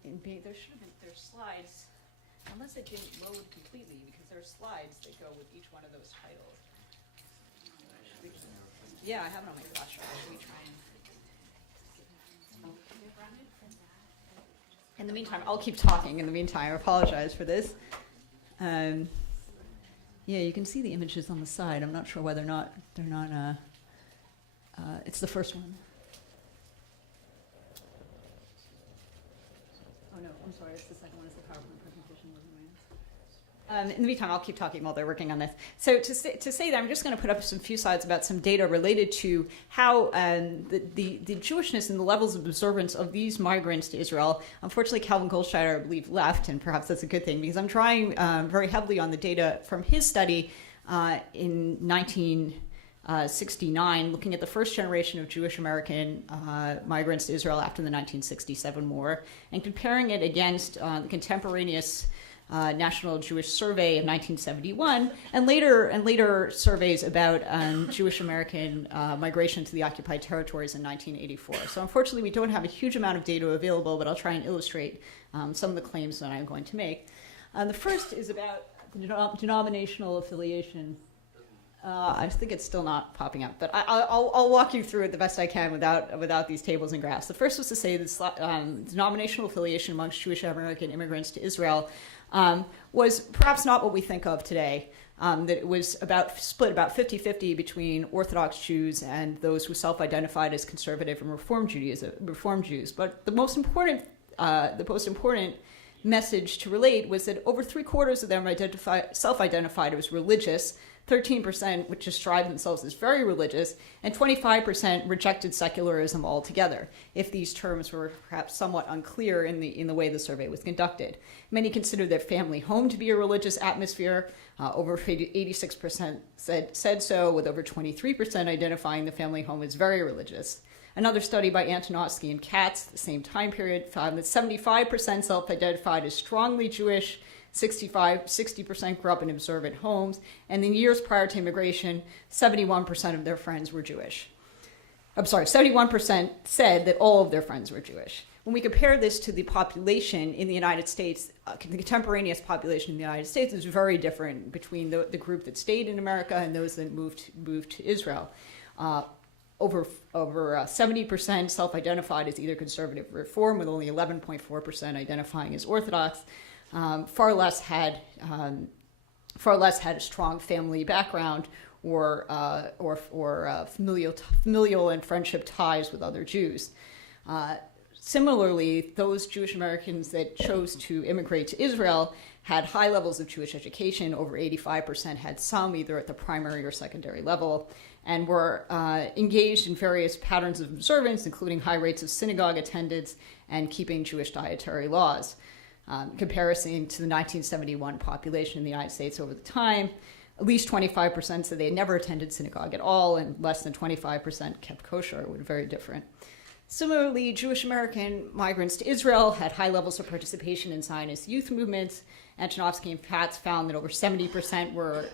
in being, there should have been, there's slides, unless it didn't load completely, because there are slides that go with each one of those titles. Yeah, I have it on my flash drive. Should we try and... In the meantime, I'll keep talking. In the meantime, I apologize for this. Yeah, you can see the images on the side. I'm not sure whether or not they're not... it's the first one. Oh, no, I'm sorry. It's the second one. It's the PowerPoint presentation. In the meantime, I'll keep talking while they're working on this. So to say that, I'm just going to put up some few slides about some data related to how the Jewishness and the levels of observance of these migrants to Israel. Unfortunately, Calvin Goldschneider, I believe, left, and perhaps that's a good thing, because I'm trying very heavily on the data from his study in 1969, looking at the first generation of Jewish American migrants to Israel after the 1967 war, and comparing it against the contemporaneous National Jewish Survey of 1971, and later surveys about Jewish American migration to the occupied territories in 1984. So unfortunately, we don't have a huge amount of data available, but I'll try and illustrate some of the claims that I'm going to make. The first is about the denominational affiliation. I think it's still not popping up, but I'll walk you through it the best I can without these tables and graphs. The first was to say this denominational affiliation amongst Jewish American immigrants to Israel was perhaps not what we think of today. that it was split about 50-50 between Orthodox Jews and those who self-identified as conservative and Reform Jews. But the most important message to relate was that over 3/4 of them self-identified as religious, 13% which described themselves as very religious, and 25% rejected secularism altogether, if these terms were perhaps somewhat unclear in the way the survey was conducted. Many considered their family home to be a religious atmosphere. Over 86% said so, with over 23% identifying the family home as very religious. Another study by Antonovsky and Katz, the same time period, found that 75% self-identified as strongly Jewish, 60% grew up in observant homes, and in years prior to immigration, 71% of their friends were Jewish. 71% said that all of their friends were Jewish. When we compare this to the population in the United States, the contemporaneous population in the United States is very different between the group that stayed in America and those that moved to Israel. Over 70% self-identified as either conservative or reform, with only 11.4% identifying as Orthodox. Far less had a strong family background or familial and friendship ties with other Jews. Similarly, those Jewish Americans that chose to immigrate to Israel had high levels of Jewish education. Over 85% had some, either at the primary or secondary level, and were engaged in various patterns of observance, including high rates of synagogue attendance and keeping Jewish dietary laws. Comparison to the 1971 population in the United States over the time, at least 25% said they had never attended synagogue at all, and less than 25% kept kosher. It was very different. Similarly, Jewish American migrants to Israel had high levels of participation in Zionist youth movements. Antonovsky and Katz found that over 70% were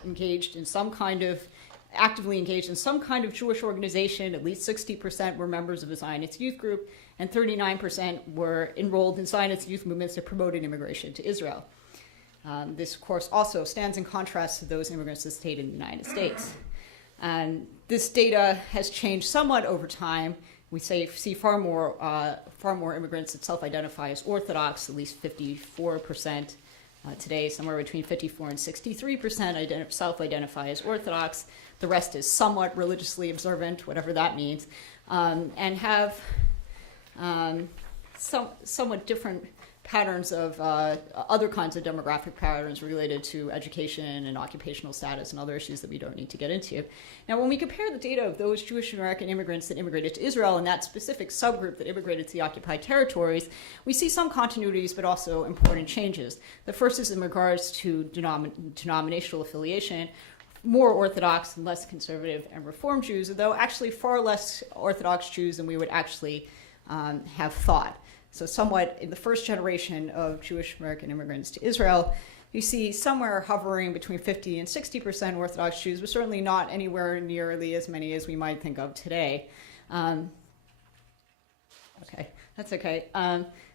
actively engaged in some kind of Jewish organization. At least 60% were members of a Zionist youth group, and 39% were enrolled in Zionist youth movements that promoted immigration to Israel. This, of course, also stands in contrast to those immigrants that stayed in the United States. And this data has changed somewhat over time. We see far more immigrants that self-identify as Orthodox, at least 54%. Today, somewhere between 54 and 63% self-identify as Orthodox. The rest is somewhat religiously observant, whatever that means, and have somewhat different patterns of other kinds of demographic patterns related to education and occupational status and other issues that we don't need to get into. Now, when we compare the data of those Jewish American immigrants that immigrated to Israel and that specific subgroup that immigrated to the occupied territories, we see some continuities but also important changes. The first is in regards to denominational affiliation. More Orthodox and less conservative and Reform Jews, though actually far less Orthodox Jews than we would actually have thought. So somewhat in the first generation of Jewish American immigrants to Israel, you see somewhere hovering between 50 and 60% Orthodox Jews, but certainly not anywhere nearly as many as we might think of today. Okay, that's okay.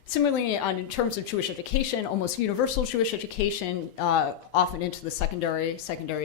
Similarly, in terms of Jewish education, almost universal Jewish education, often into the secondary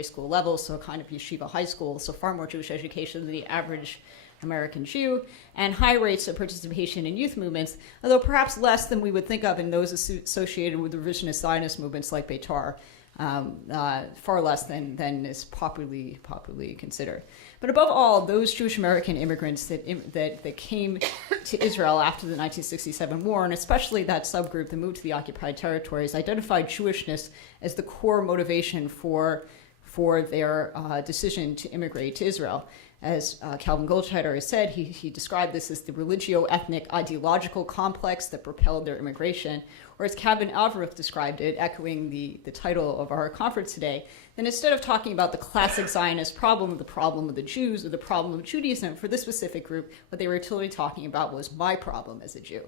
school level, so kind of yeshiva high school, so far more Jewish education than the average American Jew, and high rates of participation in youth movements, although perhaps less than we would think of in those associated with revisionist Zionist movements like Beitar, far less than is popularly considered. But above all, those Jewish American immigrants that came to Israel after the 1967 war, and especially that subgroup that moved to the occupied territories, identified Jewishness as the core motivation for their decision to immigrate to Israel. As Calvin Goldschneider has said, he described this as the religio-ethnic ideological complex that propelled their immigration, or as Kevin Avruch described it, echoing the title of our conference today, then instead of talking about the classic Zionist problem, the problem of the Jews, or the problem of Judaism for this specific group, what they were totally talking about was my problem as a Jew.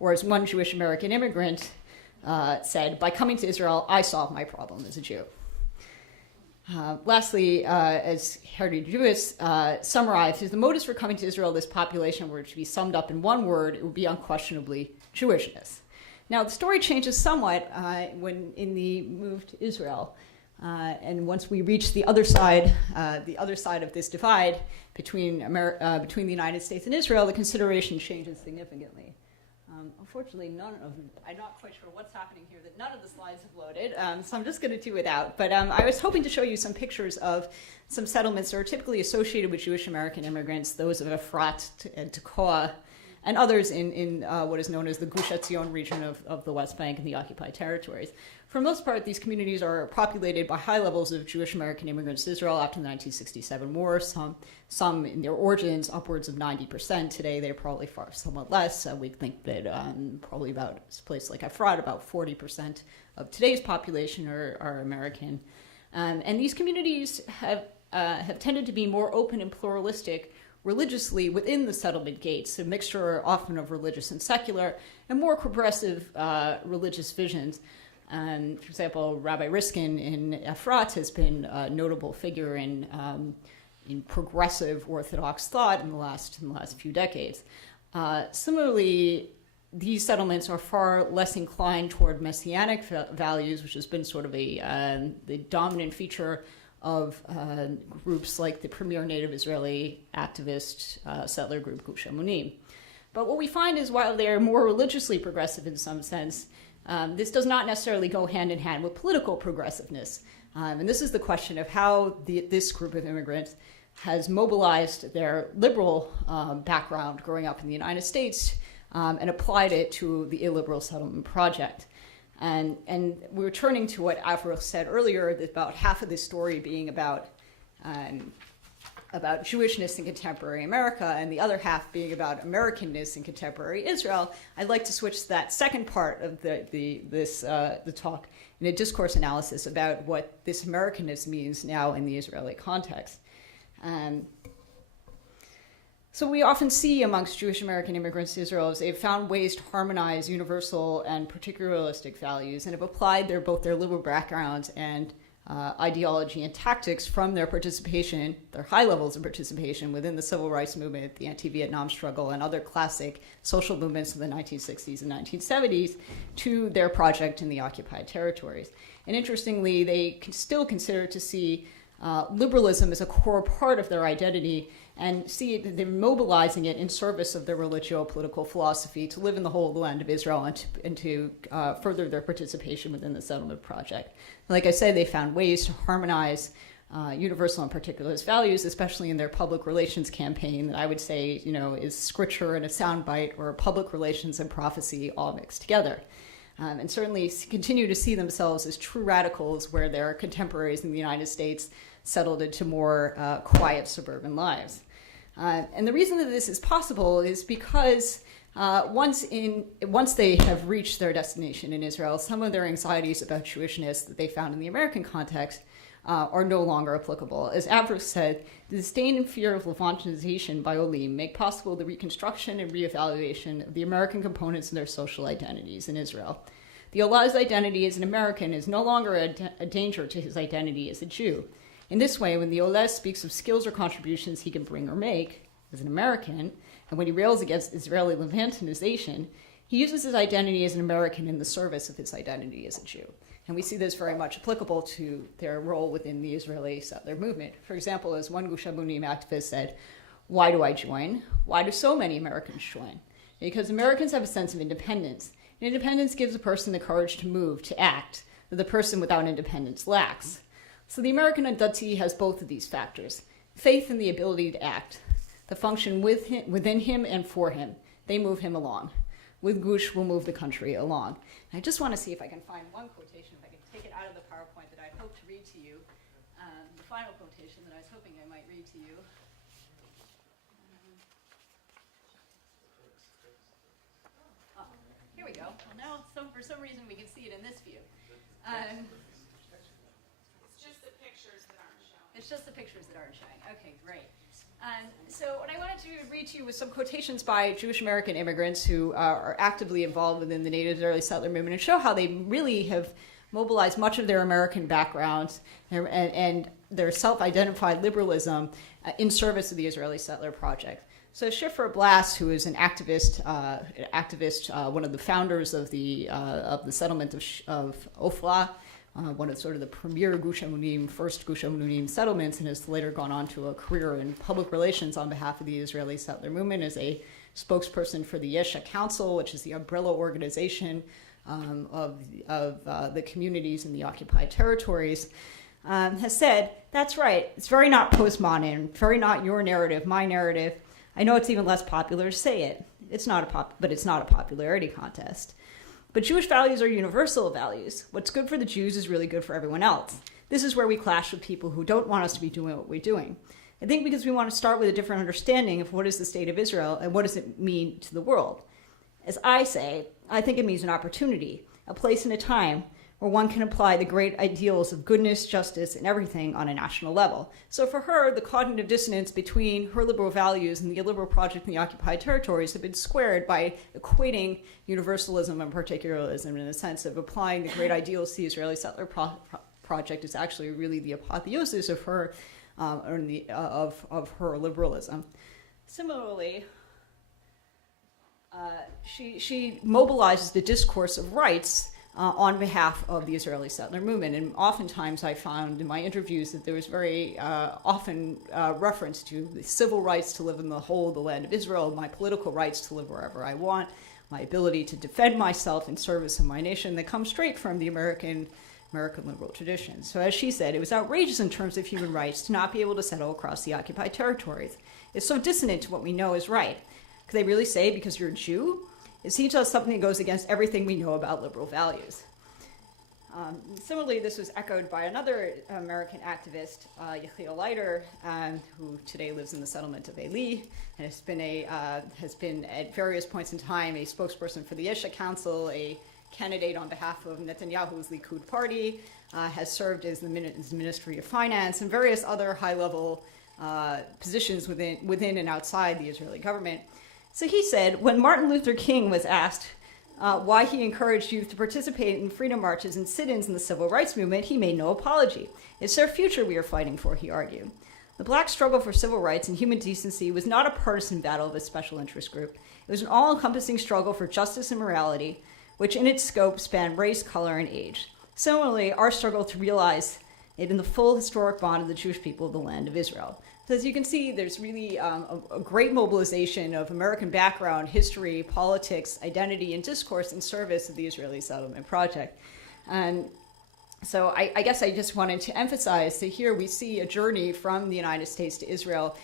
Or as one Jewish American immigrant said, by coming to Israel, I solved my problem as a Jew. Lastly, as Harry Jewis summarized, if the motives for coming to Israel, this population, were to be summed up in one word, it would be unquestionably Jewishness. Now, the story changes somewhat when in the move to Israel, and once we reach the other side of this divide between the United States and Israel, the consideration changes significantly. Unfortunately, I'm not quite sure what's happening here, that none of the slides have loaded, so I'm just going to do without. But I was hoping to show you some pictures of some settlements that are typically associated with Jewish American immigrants, those of Efrat and Tekoa, and others in what is known as the Gush Etzion region of the West Bank and the occupied territories. For the most part, these communities are populated by high levels of Jewish American immigrants to Israel after the 1967 war, some in their origins upwards of 90%. Today, they're probably somewhat less. We think that probably about a place like Efrat, about 40% of today's population are American. And these communities have tended to be more open and pluralistic religiously within the settlement gates, a mixture often of religious and secular, and more progressive religious visions. For example, Rabbi Riskin in Efrat has been a notable figure in progressive Orthodox thought in the last few decades. Similarly, these settlements are far less inclined toward messianic values, which has been sort of the dominant feature of groups like the premier native Israeli activist settler group Gush Emunim. But what we find is while they're more religiously progressive in some sense, this does not necessarily go hand in hand with political progressiveness. And this is the question of how this group of immigrants has mobilized their liberal background growing up in the United States and applied it to the illiberal settlement project. And we're turning to what Avril said earlier, that about half of this story being about Jewishness in contemporary America and the other half being about Americanness in contemporary Israel. I'd like to switch to that second part of the talk in a discourse analysis about what this Americanness means now in the Israeli context. So we often see amongst Jewish American immigrants to Israel is they've found ways to harmonize universal and particularistic values and have applied both their liberal backgrounds and ideology and tactics from their participation, their high levels of participation within the civil rights movement, the anti-Vietnam struggle, and other classic social movements of the 1960s and 1970s to their project in the occupied territories. And interestingly, they still consider to see liberalism as a core part of their identity and see that they're mobilizing it in service of their religio-political philosophy to live in the whole land of Israel and to further their participation within the settlement project. Like I said, they found ways to harmonize universal and particularist values, especially in their public relations campaign that I would say, is scripture and a soundbite, or public relations and prophecy all mixed together. And certainly continue to see themselves as true radicals where their contemporaries in the United States settled into more quiet suburban lives. And the reason that this is possible is because once they have reached their destination in Israel, some of their anxieties about Jewishness that they found in the American context are no longer applicable. As Avril said, the disdain and fear of Levantinization by Olim make possible the reconstruction and reevaluation of the American components of their social identities in Israel. The Olah's identity as an American is no longer a danger to his identity as a Jew. In this way, when the Olah speaks of skills or contributions he can bring or make as an American, and when he rails against Israeli Levantinization, he uses his identity as an American in the service of his identity as a Jew. And we see this very much applicable to their role within the Israeli settler movement. For example, as one Gush Emunim activist said, "Why do I join? Why do so many Americans join? Because Americans have a sense of independence. And independence gives a person the courage to move, to act, that the person without independence lacks. So the American adoptee has both of these factors, faith and the ability to act, the function within him and for him. They move him along. With Gush, we'll move the country along." And I just want to see if I can find one quotation, if I can take it out of the PowerPoint that I'd hoped to read to you, the final quotation that I was hoping I might read to you. Here we go. Well, now, for some reason, we can see it in this view. It's just the pictures that aren't showing. Okay, great. So what I wanted to read to you was some quotations by Jewish American immigrants who are actively involved within the native Israeli settler movement and show how they really have mobilized much of their American backgrounds and their self-identified liberalism in service of the Israeli settler project. So Shifra Blass, who is an activist, one of the founders of the settlement of Ofla, one of sort of the premier Gush Emunim, first Gush Emunim settlements, and has later gone on to a career in public relations on behalf of the Israeli settler movement as a spokesperson for the Yesha Council, which is the umbrella organization of the communities in the occupied territories, has said, that's right, it's very not postmodern, very not your narrative, my narrative. I know it's even less popular to say it. It's not but it's not a popularity contest. But Jewish values are universal values. What's good for the Jews is really good for everyone else. This is where we clash with people who don't want us to be doing what we're doing. I think because we want to start with a different understanding of what is the state of Israel and what does it mean to the world. As I say, I think it means an opportunity, a place and a time where one can apply the great ideals of goodness, justice, and everything on a national level. So for her, the cognitive dissonance between her liberal values and the liberal project in the occupied territories have been squared by equating universalism and particularism in the sense of applying the great ideals to the Israeli settler project is actually really the apotheosis of her of her liberalism. Similarly, she mobilizes the discourse of rights on behalf of the Israeli settler movement. And oftentimes I found in my interviews that there was very often reference to the civil rights to live in the whole of the land of Israel, my political rights to live wherever I want, my ability to defend myself in service of my nation that comes straight from the American liberal tradition. So as she said, it was outrageous in terms of human rights to not be able to settle across the occupied territories. It's so dissonant to what we know is right. Could they really say because you're a Jew? It seems to us something that goes against everything we know about liberal values. Similarly, this was echoed by another American activist, Yechiel Leiter, who today lives in the settlement of Eli, and has been at various points in time a spokesperson for the Yesha Council, a candidate on behalf of Netanyahu's Likud party, has served as the Ministry of Finance, and various other high-level positions within and outside the Israeli government. So he said, when Martin Luther King was asked why he encouraged youth to participate in freedom marches and sit-ins in the civil rights movement, he made no apology. It's their future we are fighting for, he argued. The black struggle for civil rights and human decency was not a partisan battle of a special interest group. It was an all-encompassing struggle for justice and morality, which in its scope spanned race, color, and age. Similarly, our struggle to realize it in the full historic bond of the Jewish people of the land of Israel. So as you can see, there's really a great mobilization of American background, history, politics, identity, and discourse in service of the Israeli settlement project. And so I guess I just wanted to emphasize that here we see a journey from the United States to Israel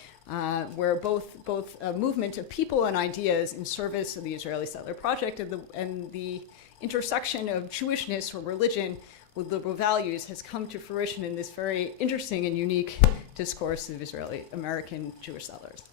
where both a movement of people and ideas in service of the Israeli settler project and the intersection of Jewishness or religion with liberal values has come to fruition in this very interesting and unique discourse of Israeli American Jewish settlers.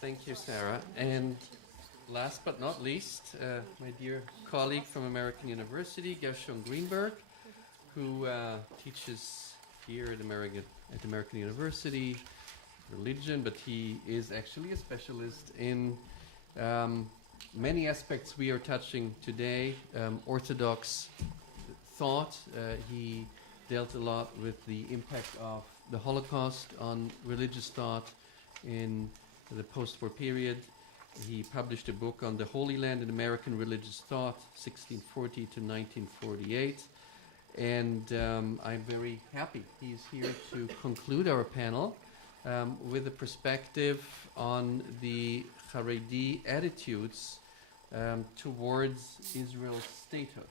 Thank you, Sarah. And last but not least, my dear colleague from American University, Gershon Greenberg, who teaches here at American University religion, but he is actually a specialist in many aspects we are touching today. Orthodox thought. He dealt a lot with the impact of the Holocaust on religious thought in the post-war period. He published a book on the Holy Land in American religious thought, 1640 to 1948. And I'm very happy he's here to conclude our panel with a perspective on the Haredi attitudes towards Israel's statehood.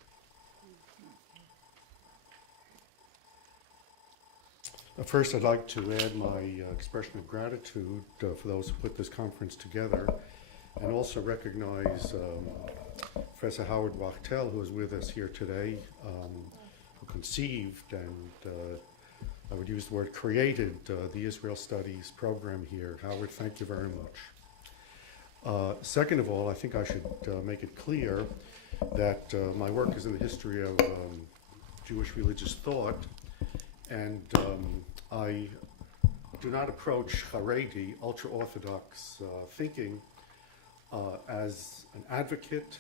First, I'd like to add my expression of gratitude for those who put this conference together, and also recognize Professor Howard Wachtel, who is with us here today, who conceived and I would use the word created the Israel Studies program here. Howard, thank you very much. Second of all, I think I should make it clear that my work is in the history of Jewish religious thought, and I do not approach Haredi, ultra-Orthodox thinking, as an advocate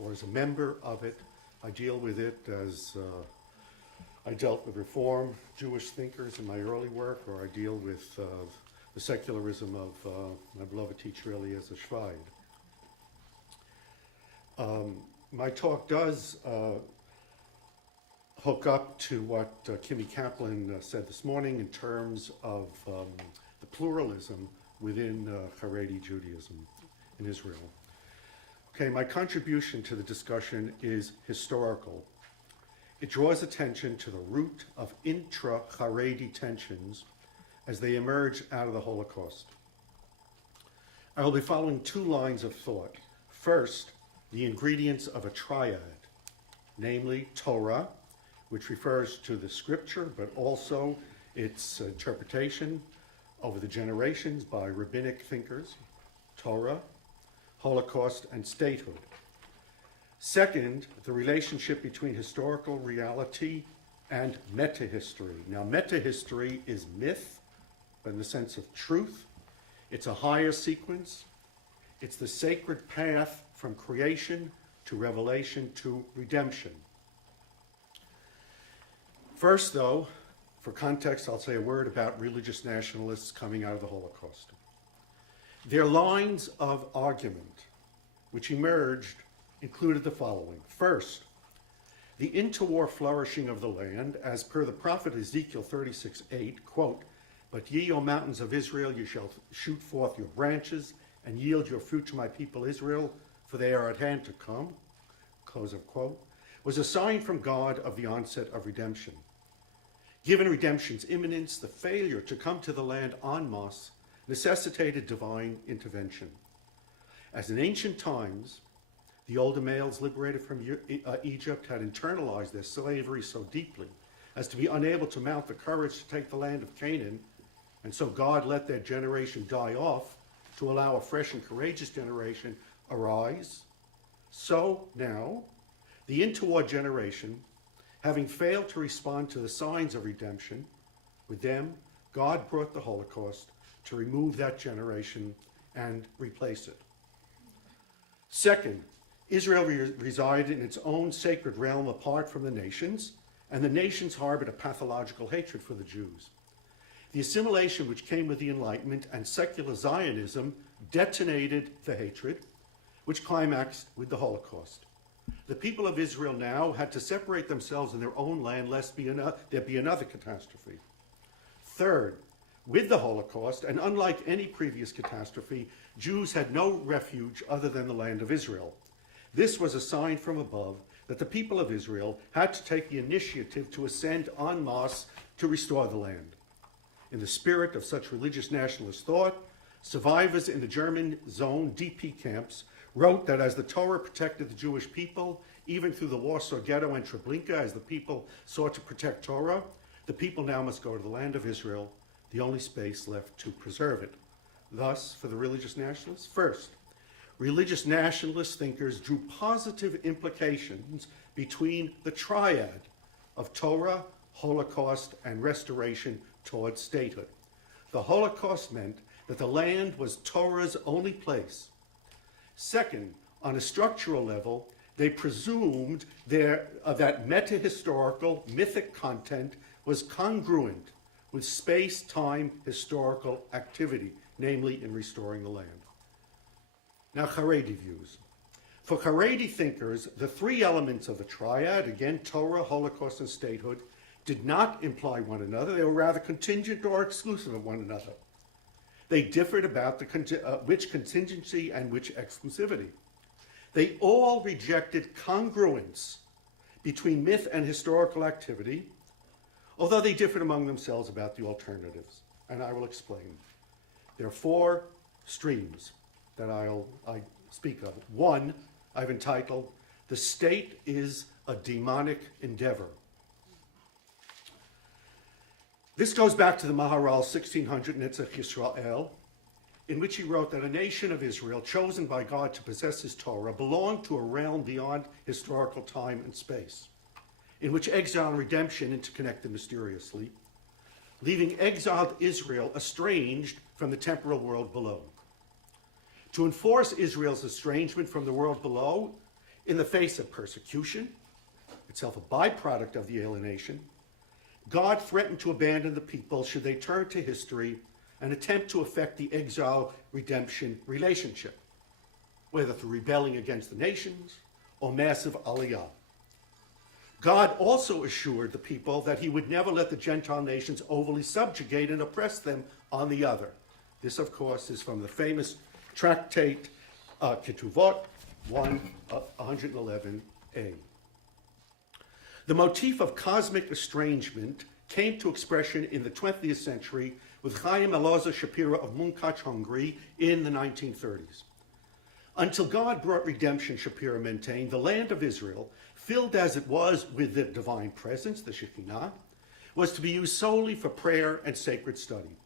or as a member of it. I deal with it as I dealt with Reform Jewish thinkers in my early work, or I deal with the secularism of my beloved teacher Eliezer Schweid. My talk does hook up to what Kimmy Kaplan said this morning in terms of the pluralism within Haredi Judaism in Israel. Okay, my contribution to the discussion is historical. It draws attention to the root of intra-Haredi tensions as they emerge out of the Holocaust. I will be following two lines of thought. First, the ingredients of a triad, namely Torah, which refers to the scripture, but also its interpretation over the generations by rabbinic thinkers, Torah, Holocaust, and statehood. Second, the relationship between historical reality and meta-history. Now, meta-history is myth, but in the sense of truth. It's a higher sequence. It's the sacred path from creation to revelation to redemption. First, though, for context, I'll say a word about religious nationalists coming out of the Holocaust. Their lines of argument, which emerged, included the following. First, the interwar flourishing of the land, as per the prophet Ezekiel 36:8, quote, "But ye, O mountains of Israel, you shall shoot forth your branches and yield your fruit to my people Israel, for they are at hand to come," close of quote, was a sign from God of the onset of redemption. Given redemption's imminence, the failure to come to the land en masse necessitated divine intervention. As in ancient times, the older males liberated from Egypt had internalized their slavery so deeply as to be unable to mount the courage to take the land of Canaan, and so God let their generation die off to allow a fresh and courageous generation arise. So now, the interwar generation, having failed to respond to the signs of redemption, with them, God brought the Holocaust to remove that generation and replace it. Second, Israel resided in its own sacred realm apart from the nations, and the nations harbored a pathological hatred for the Jews. The assimilation which came with the Enlightenment and secular Zionism detonated the hatred, which climaxed with the Holocaust. The people of Israel now had to separate themselves in their own land lest there be another catastrophe. Third, with the Holocaust, and unlike any previous catastrophe, Jews had no refuge other than the land of Israel. This was a sign from above that the people of Israel had to take the initiative to ascend en masse to restore the land. In the spirit of such religious nationalist thought, survivors in the German zone DP camps wrote that as the Torah protected the Jewish people, even through the Warsaw Ghetto and Treblinka, as the people sought to protect Torah, the people now must go to the land of Israel, the only space left to preserve it. Thus, for the religious nationalists, first, religious nationalist thinkers drew positive implications between the triad of Torah, Holocaust, and restoration towards statehood. The Holocaust meant that the land was Torah's only place. Second, on a structural level, they presumed that meta-historical, mythic content was congruent with space-time historical activity, namely in restoring the land. Now, Haredi views. For Haredi thinkers, the three elements of the triad, again, Torah, Holocaust, and statehood, did not imply one another. They were rather contingent or exclusive of one another. They differed about which contingency and which exclusivity. They all rejected congruence between myth and historical activity, although they differed among themselves about the alternatives. And I will explain. There are four streams that I speak of. One, I've entitled, "The State is a Demonic Endeavor." This goes back to the Maharal 1600 Netzach Yisrael, in which he wrote that a nation of Israel, chosen by God to possess his Torah, belonged to a realm beyond historical time and space, in which exile and redemption interconnected mysteriously, leaving exiled Israel estranged from the temporal world below. To enforce Israel's estrangement from the world below in the face of persecution, itself a byproduct of the alienation, God threatened to abandon the people should they turn to history and attempt to effect the exile-redemption relationship, whether through rebelling against the nations or massive aliyah. God also assured the people that he would never let the Gentile nations overly subjugate and oppress them on the other. This, of course, is from the famous tractate Ketuvot 111a. The motif of cosmic estrangement came to expression in the 20th century with Chaim Elazar Shapira of Munkach, Hungary, in the 1930s. Until God brought redemption, Shapira maintained, the land of Israel, filled as it was with the divine presence, the Shekinah, was to be used solely for prayer and sacred study.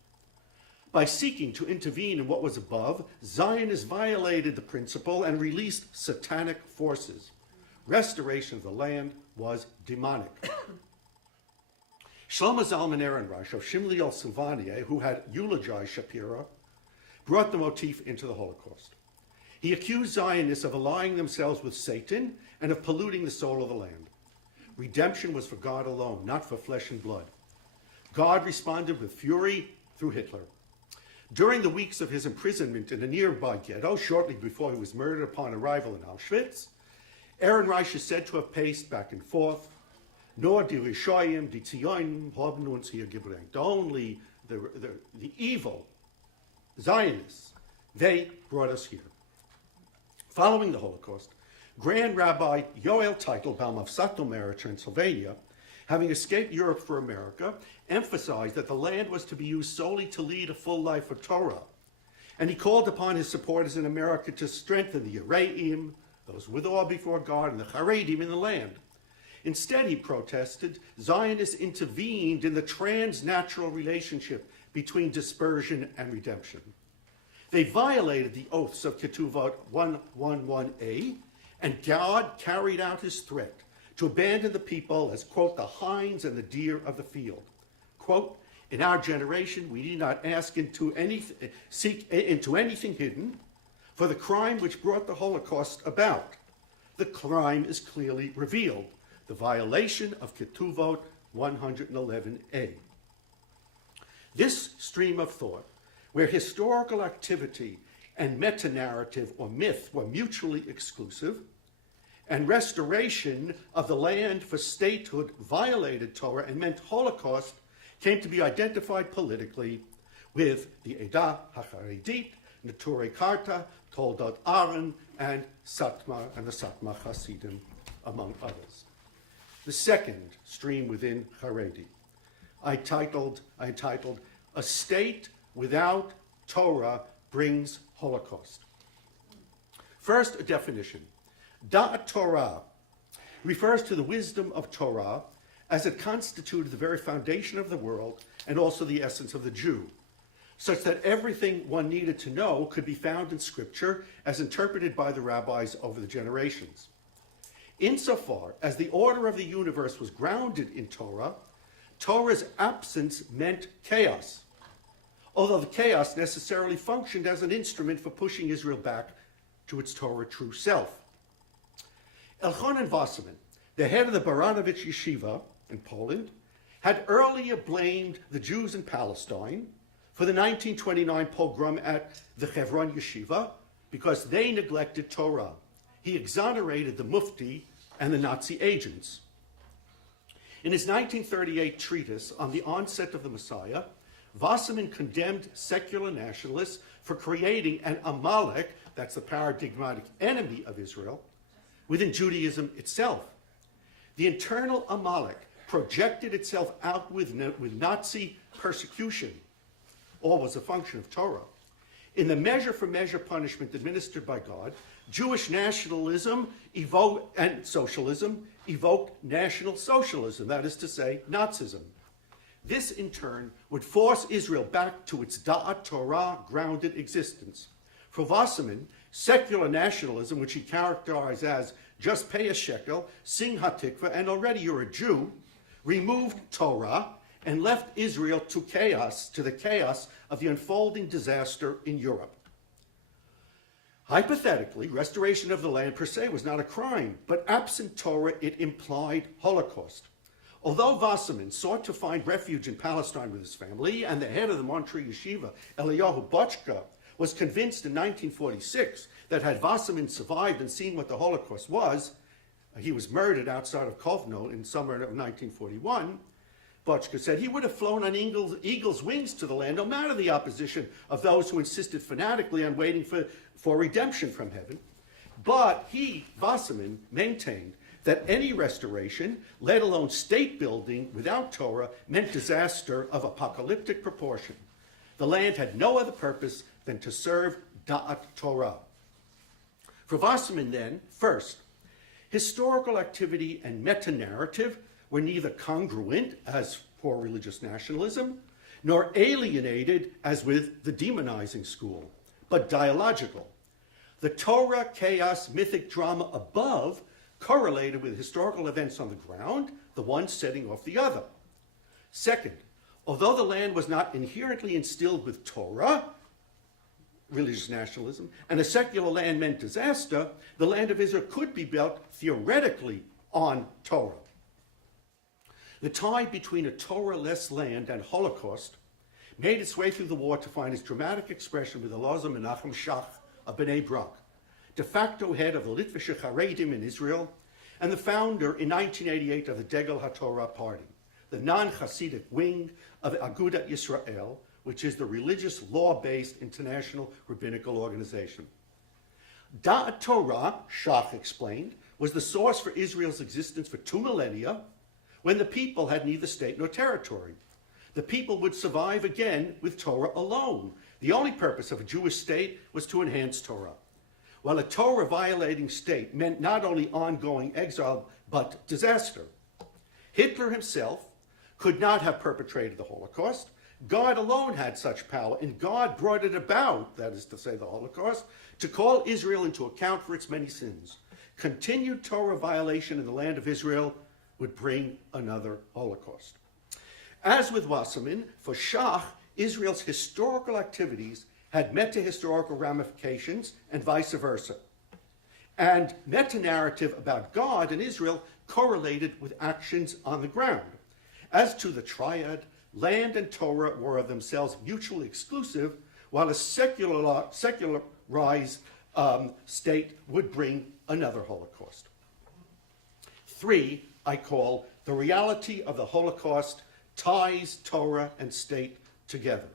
By seeking to intervene in what was above, Zionists violated the principle and released satanic forces. Restoration of the land was demonic. Shlomo Zalman Ehrenreich of Shimliel Sylvanier, who had eulogized Shapira, brought the motif into the Holocaust. He accused Zionists of allying themselves with Satan and of polluting the soul of the land. Redemption was for God alone, not for flesh and blood. God responded with fury through Hitler. During the weeks of his imprisonment in a nearby ghetto, shortly before he was murdered upon arrival in Auschwitz, Ehrenreich is said to have paced back and forth, "Nur die Rishoyim, die Zionim, haben uns hier gebracht." Only the evil Zionists, they brought us here. Following the Holocaust, Grand Rabbi Yoel Teitelbaum of Satomera, Transylvania, having escaped Europe for America, emphasized that the land was to be used solely to lead a full life of Torah. And he called upon his supporters in America to strengthen the Yereim, those with awe before God, and the Haredim in the land. Instead, he protested, Zionists intervened in the transnatural relationship between dispersion and redemption. They violated the oaths of Ketuvot 111a, and God carried out his threat to abandon the people as, quote, the hinds and the deer of the field. Quote, in our generation, we need not seek into anything hidden for the crime which brought the Holocaust about. The crime is clearly revealed, the violation of Ketuvot 111a. This stream of thought, where historical activity and meta-narrative or myth were mutually exclusive, and restoration of the land for statehood violated Torah and meant Holocaust, came to be identified politically with the Edah HaCharedit, Neturei Karta, Toldot Aaron, and Satmar and the Satmar Hasidim, among others. The second stream within Haredi, I titled A State Without Torah Brings Holocaust. First, a definition. Da'at Torah refers to the wisdom of Torah as it constituted the very foundation of the world and also the essence of the Jew, such that everything one needed to know could be found in Scripture as interpreted by the rabbis over the generations. Insofar as the order of the universe was grounded in Torah, Torah's absence meant chaos, although the chaos necessarily functioned as an instrument for pushing Israel back to its Torah true self. Elchanan Wasserman, the head of the Baranovich Yeshiva in Poland, had earlier blamed the Jews in Palestine for the 1929 pogrom at the Hebron Yeshiva because they neglected Torah. He exonerated the Mufti and the Nazi agents. In his 1938 treatise on the onset of the Messiah, Wasserman condemned secular nationalists for creating an Amalek, that's the paradigmatic enemy of Israel, within Judaism itself. The internal Amalek projected itself out with Nazi persecution. All was a function of Torah. In the measure for measure punishment administered by God, Jewish nationalism and socialism evoked National Socialism, that is to say, Nazism. This, in turn, would force Israel back to its Da'at Torah grounded existence. For Wasserman, secular nationalism, which he characterized as just pay a shekel, sing Hatikva, and already you're a Jew, removed Torah and left Israel to the chaos of the unfolding disaster in Europe. Hypothetically, restoration of the land per se was not a crime, but absent Torah, it implied Holocaust. Although Wasserman sought to find refuge in Palestine with his family, and the head of the Montreux Yeshiva, Eliyahu Bochka, was convinced in 1946 that had Wasserman survived and seen what the Holocaust was, he was murdered outside of Kovno in summer of 1941, Bochka said he would have flown on eagle's wings to the land, no matter the opposition of those who insisted fanatically on waiting for redemption from heaven. But he, Wasserman, maintained that any restoration, let alone state building without Torah, meant disaster of apocalyptic proportion. The land had no other purpose than to serve Da'at Torah. For Wasserman then, first, historical activity and meta-narrative were neither congruent, as for religious nationalism, nor alienated, as with the demonizing school, but dialogical. The Torah, chaos, mythic drama above correlated with historical events on the ground, the one setting off the other. Second, although the land was not inherently instilled with Torah, religious nationalism, and a secular land meant disaster, the land of Israel could be built theoretically on Torah. The tie between a Torah-less land and Holocaust made its way through the war to find its dramatic expression with Elazar Menachem Shach of Bnei Brak, de facto head of the Litvische Haredim in Israel, and the founder in 1988 of the Degel HaTorah Party, the non-Hasidic wing of Agudat Yisrael, which is the religious law-based international rabbinical organization. Da'at Torah, Shach explained, was the source for Israel's existence for 2 millennia, when the people had neither state nor territory. The people would survive again with Torah alone. The only purpose of a Jewish state was to enhance Torah. While a Torah-violating state meant not only ongoing exile, but disaster. Hitler himself could not have perpetrated the Holocaust. God alone had such power, and God brought it about, that is to say the Holocaust, to call Israel into account for its many sins. Continued Torah violation in the land of Israel would bring another Holocaust. As with Wasserman, for Shach, Israel's historical activities had meta-historical ramifications and vice versa. And meta-narrative about God and Israel correlated with actions on the ground. As to the triad, land and Torah were themselves mutually exclusive, while a secularized state would bring another Holocaust. 3, I call the reality of the Holocaust ties Torah and state together.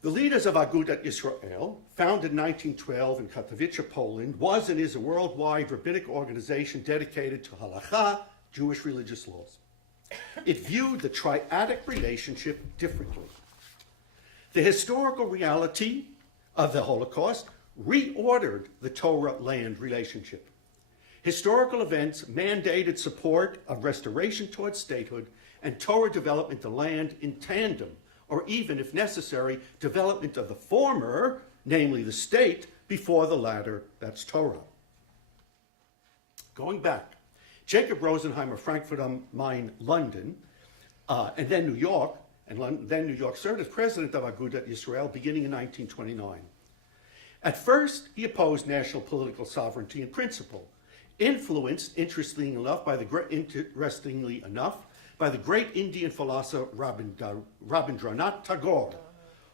The leaders of Agudat Yisrael, founded in 1912 in Katowice, Poland, was and is a worldwide rabbinic organization dedicated to halakha, Jewish religious laws. It viewed the triadic relationship differently. The historical reality of the Holocaust reordered the Torah-land relationship. Historical events mandated support of restoration towards statehood and Torah development of land in tandem, or even, if necessary, development of the former, namely the state, before the latter, that's Torah. Going back, Jacob Rosenheimer, Frankfurt am Main, London, and then New York, served as president of Agudat Yisrael beginning in 1929. At first, he opposed national political sovereignty in principle, influenced, interestingly enough, by the great Indian philosopher Rabindranath Tagore,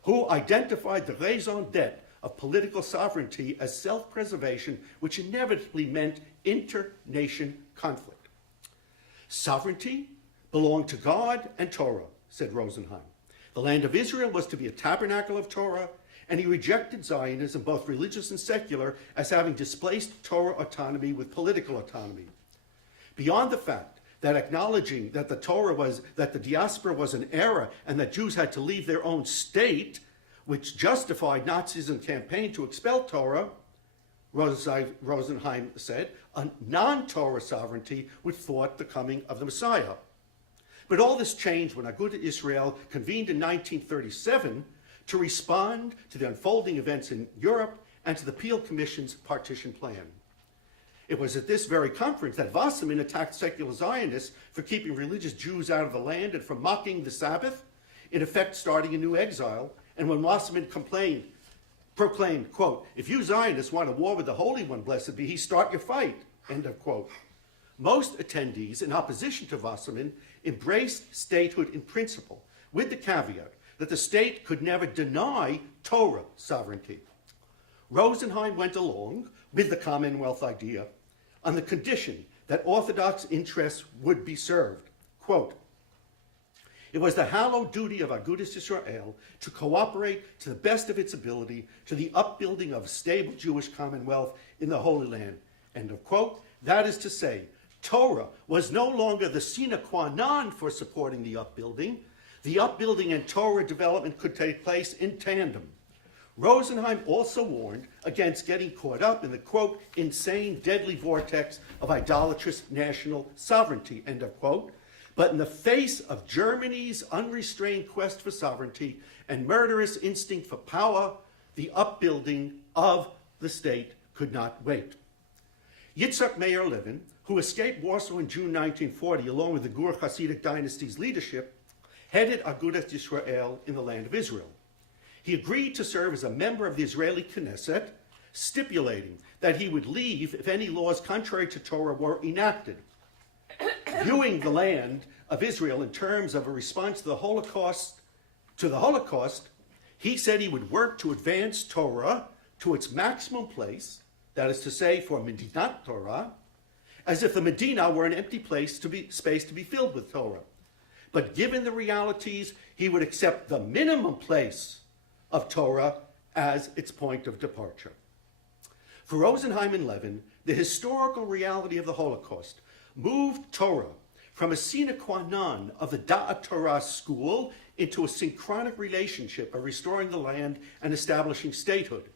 who identified the raison d'etre of political sovereignty as self-preservation, which inevitably meant inter-nation conflict. Sovereignty belonged to God and Torah, said Rosenheim. The land of Israel was to be a tabernacle of Torah, and he rejected Zionism, both religious and secular, as having displaced Torah autonomy with political autonomy. Beyond the fact that acknowledging that the diaspora was an error and that Jews had to leave their own state, which justified Nazism's campaign to expel Torah, Rosenheim said, a non-Torah sovereignty would thwart the coming of the Messiah. But all this changed when Agudat Israel convened in 1937 to respond to the unfolding events in Europe and to the Peel Commission's partition plan. It was at this very conference that Wasserman attacked secular Zionists for keeping religious Jews out of the land and for mocking the Sabbath, in effect starting a new exile. And when Wasserman proclaimed, quote, "If you Zionists want a war with the Holy One, blessed be he, start your fight," end of quote. most attendees in opposition to Wasserman embraced statehood in principle, with the caveat that the state could never deny Torah sovereignty. Rosenheim went along with the Commonwealth idea on the condition that Orthodox interests would be served. Quote, "It was the hallowed duty of Agudas Yisrael to cooperate to the best of its ability to the upbuilding of a stable Jewish commonwealth in the Holy Land." End of quote. That is to say, Torah was no longer the sine qua non for supporting the upbuilding. The upbuilding and Torah development could take place in tandem. Rosenheim also warned against getting caught up in the, quote, insane, deadly vortex of idolatrous national sovereignty, end of quote. But in the face of Germany's unrestrained quest for sovereignty and murderous instinct for power, the upbuilding of the state could not wait. Yitzhak Meir Levin, who escaped Warsaw in June 1940 along with the Gur Hasidic dynasty's leadership, headed Agudas Yisrael in the land of Israel. He agreed to serve as a member of the Israeli Knesset, stipulating that he would leave if any laws contrary to Torah were enacted. Viewing the land of Israel in terms of a response to the Holocaust, he said he would work to advance Torah to its maximum place, that is to say, for Medinat Torah, as if the Medina were an empty space to be filled with Torah. But given the realities, he would accept the minimum place of Torah as its point of departure. For Rosenheim and Levin, the historical reality of the Holocaust moved Torah from a sine qua non of the Da'at Torah school into a synchronic relationship of restoring the land and establishing statehood,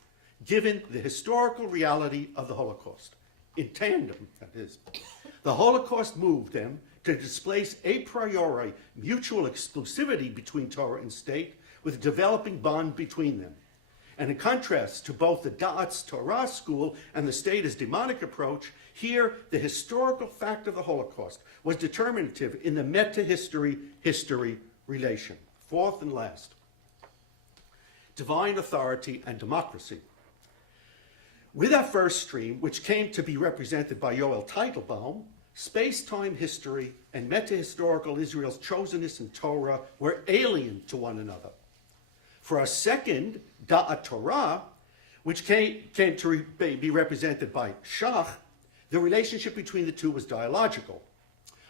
given the historical reality of the Holocaust. In tandem, that is. The Holocaust moved them to displace a priori mutual exclusivity between Torah and state with a developing bond between them. And in contrast to both the Da'at Torah school and the state as demonic approach, here the historical fact of the Holocaust was determinative in the meta-history relation. Fourth and last, divine authority and democracy. With our first stream, which came to be represented by Yoel Teitelbaum, space-time history and meta-historical Israel's chosenness in Torah were alien to one another. For our second, Da'at Torah, which came to be represented by Shach, the relationship between the two was dialogical.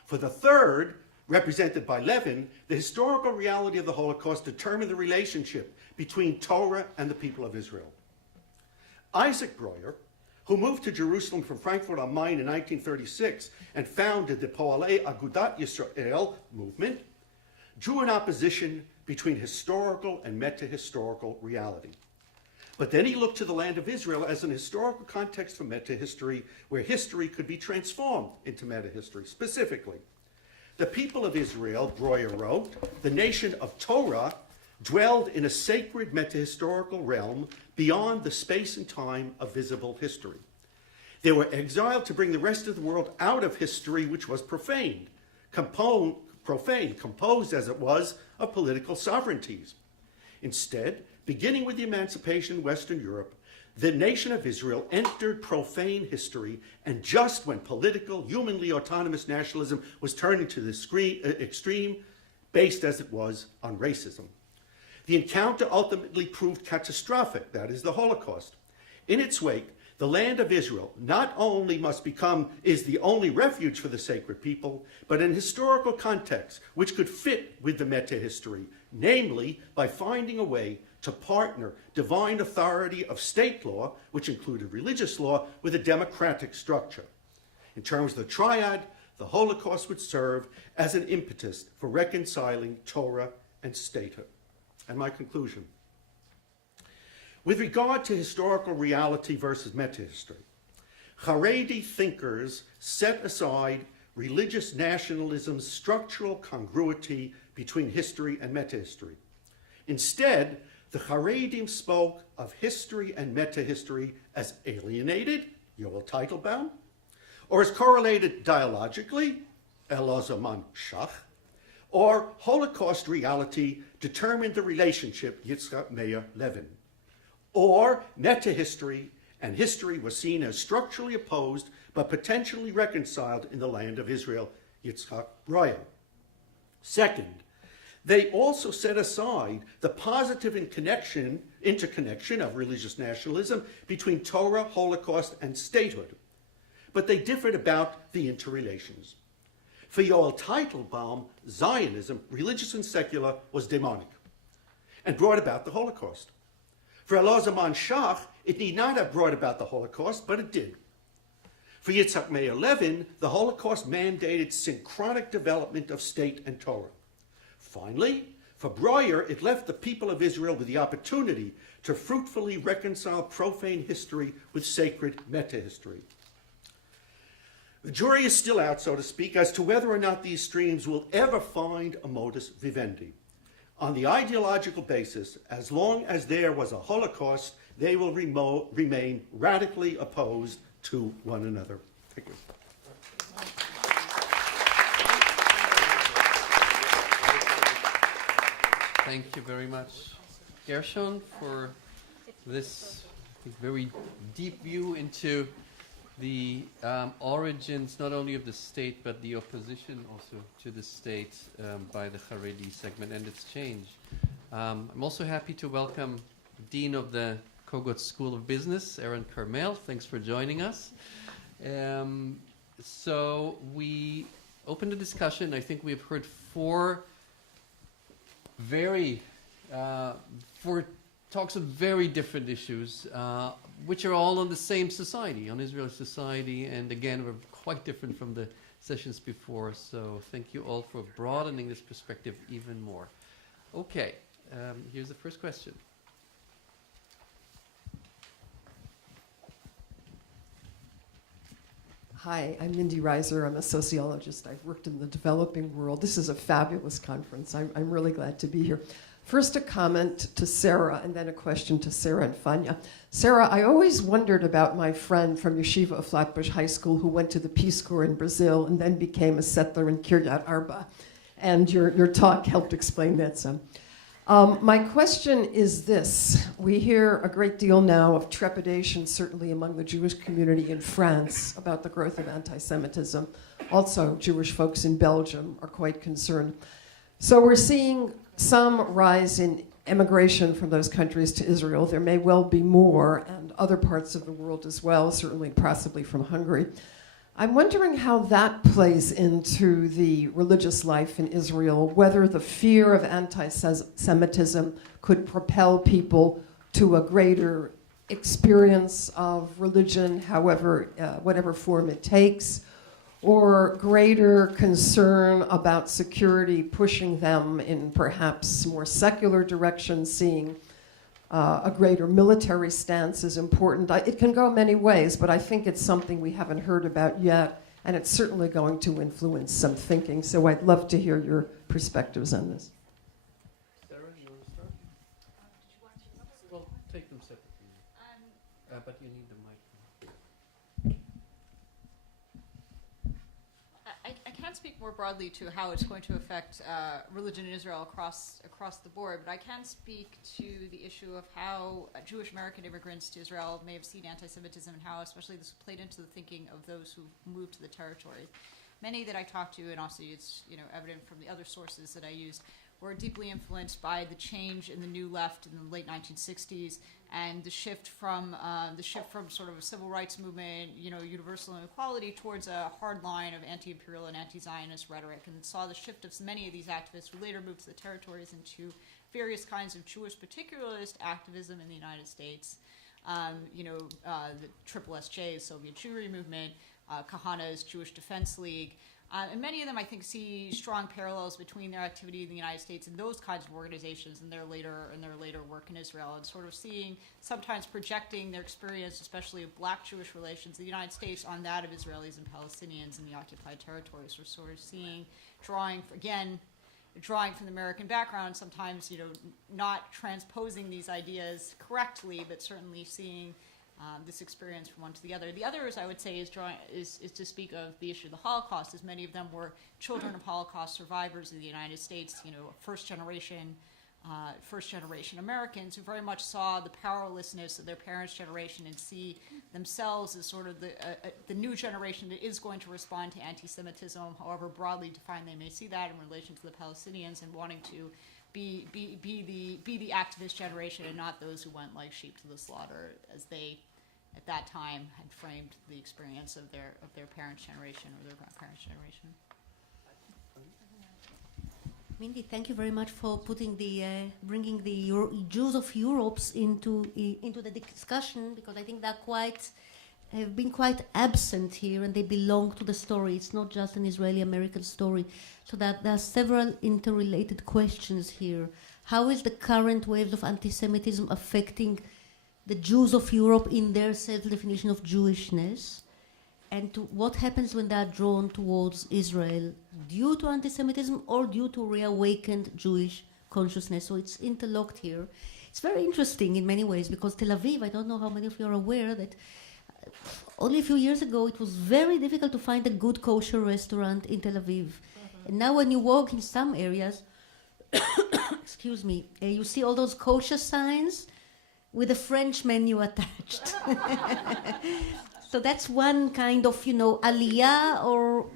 For the third, represented by Levin, the historical reality of the Holocaust determined the relationship between Torah and the people of Israel. Isaac Breuer, who moved to Jerusalem from Frankfurt am Main in 1936 and founded the Poalei Agudat Yisrael movement, drew an opposition between historical and meta-historical reality. But then he looked to the land of Israel as an historical context for meta-history, where history could be transformed into meta-history. Specifically, the people of Israel, Breuer wrote, the nation of Torah, dwelled in a sacred meta-historical realm beyond the space and time of visible history. They were exiled to bring the rest of the world out of history, which was profaned, composed as it was of political sovereignties. Instead, beginning with the emancipation in Western Europe, the nation of Israel entered profane history, and just when political, humanly autonomous nationalism was turning to the extreme, based as it was on racism. The encounter ultimately proved catastrophic, that is the Holocaust. In its wake, the land of Israel not only is the only refuge for the sacred people, but an historical context which could fit with the meta-history, namely by finding a way to partner divine authority of state law, which included religious law, with a democratic structure. In terms of the triad, the Holocaust would serve as an impetus for reconciling Torah and statehood. And my conclusion. With regard to historical reality versus meta-history, Haredi thinkers set aside religious nationalism's structural congruity between history and meta-history. Instead, the Haredim spoke of history and meta-history as alienated, Yoel Teitelbaum, or as correlated dialogically, Elazar Shach, or Holocaust reality determined the relationship, Yitzhak Meir Levin, or meta-history and history was seen as structurally opposed but potentially reconciled in the land of Israel, Yitzhak Bryan. Second, they also set aside the positive interconnection of religious nationalism between Torah, Holocaust, and statehood. But they differed about the interrelations. For Yoel Teitelbaum, Zionism, religious and secular, was demonic and brought about the Holocaust. For Elazar Man Shach, it need not have brought about the Holocaust, but it did. For Yitzhak Meir Levin, the Holocaust mandated synchronic development of state and Torah. Finally, for Breuer, it left the people of Israel with the opportunity to fruitfully reconcile profane history with sacred meta-history. The jury is still out, so to speak, as to whether or not these streams will ever find a modus vivendi. On the ideological basis, as long as there was a Holocaust, they will remain radically opposed to one another. Thank you. Thank you very much, Gershon, for this very deep view into the origins not only of the state but the opposition also to the state by the Haredi segment and its change. I'm also happy to welcome Dean of the Kogot School of Business, Aaron Carmel. Thanks for joining us. So we open the discussion. I think we've heard four talks of very different issues, which are all on the same society, on Israeli society, and again, we're quite different from the sessions before, so thank you all for broadening this perspective even more. Okay, here's the first question. Hi, I'm Mindy Reiser. I'm a sociologist. I've worked in the developing world. This is a fabulous conference. I'm really glad to be here. First, a comment to Sarah, and then a question to Sarah and Fania. Sarah, I always wondered about my friend from Yeshiva of Flatbush High School who went to the Peace Corps in Brazil and then became a settler in Kiryat Arba. And your talk helped explain that some. My question is this. We hear a great deal now of trepidation, certainly among the Jewish community in France, about the growth of anti-Semitism. Also, Jewish folks in Belgium are quite concerned. So we're seeing some rise in emigration from those countries to Israel. There may well be more, and other parts of the world as well, certainly possibly from Hungary. I'm wondering how that plays into the religious life in Israel, whether the fear of anti-Semitism could propel people to a greater experience of religion, however, whatever form it takes, or greater concern about security pushing them in perhaps more secular directions, seeing a greater military stance is important. It can go many ways, but I think it's something we haven't heard about yet, and it's certainly going to influence some thinking. So I'd love to hear your perspectives on this. Sarah, you want to start? Well, take them separately. But you need the mic. I can't speak more broadly to how it's going to affect religion in Israel across the board, but I can speak to the issue of how Jewish American immigrants to Israel may have seen anti-Semitism and how especially this played into the thinking of those who moved to the territory. Many that I talked to, and also it's evident from the other sources that I used, were deeply influenced by the change in the New Left in the late 1960s and the shift from sort of a civil rights movement, universal inequality, towards a hard line of anti-imperial and anti-Zionist rhetoric, and saw the shift of many of these activists who later moved to the territories into various kinds of Jewish particularist activism in the United States. The Triple SJ, Soviet Jewry movement, Kahana's Jewish Defense League. And many of them, I think, see strong parallels between their activity in the United States and those kinds of organizations and their later work in Israel, and sort of seeing, sometimes projecting their experience, especially of Black Jewish relations in the United States, on that of Israelis and Palestinians in the occupied territories. We're sort of seeing, drawing from the American background, sometimes not transposing these ideas correctly, but certainly seeing this experience from one to the other. The other, I would say, is to speak of the issue of the Holocaust, as many of them were children of Holocaust survivors in the United States, first generation first-generation Americans who very much saw the powerlessness of their parents' generation and see themselves as sort of the new generation that is going to respond to anti-Semitism, however broadly defined they may see that in relation to the Palestinians, and wanting to be the activist generation and not those who went like sheep to the slaughter, as they at that time had framed the experience of their parents' generation or their grandparents' generation. Mindy, thank you very much for putting bringing the Jews of Europe into the discussion, because I think have been quite absent here, and they belong to the story. It's not just an Israeli-American story. So that there are several interrelated questions here. How is the current waves of anti-Semitism affecting the Jews of Europe in their self-definition of Jewishness? And what happens when they are drawn towards Israel due to anti-Semitism or due to reawakened Jewish consciousness? So it's interlocked here. It's very interesting in many ways, because Tel Aviv, I don't know how many of you are aware that only a few years ago it was very difficult to find a good kosher restaurant in Tel Aviv. And now when you walk in some areas, excuse me, you see all those kosher signs with a French menu attached. So that's one kind of, aliyah, or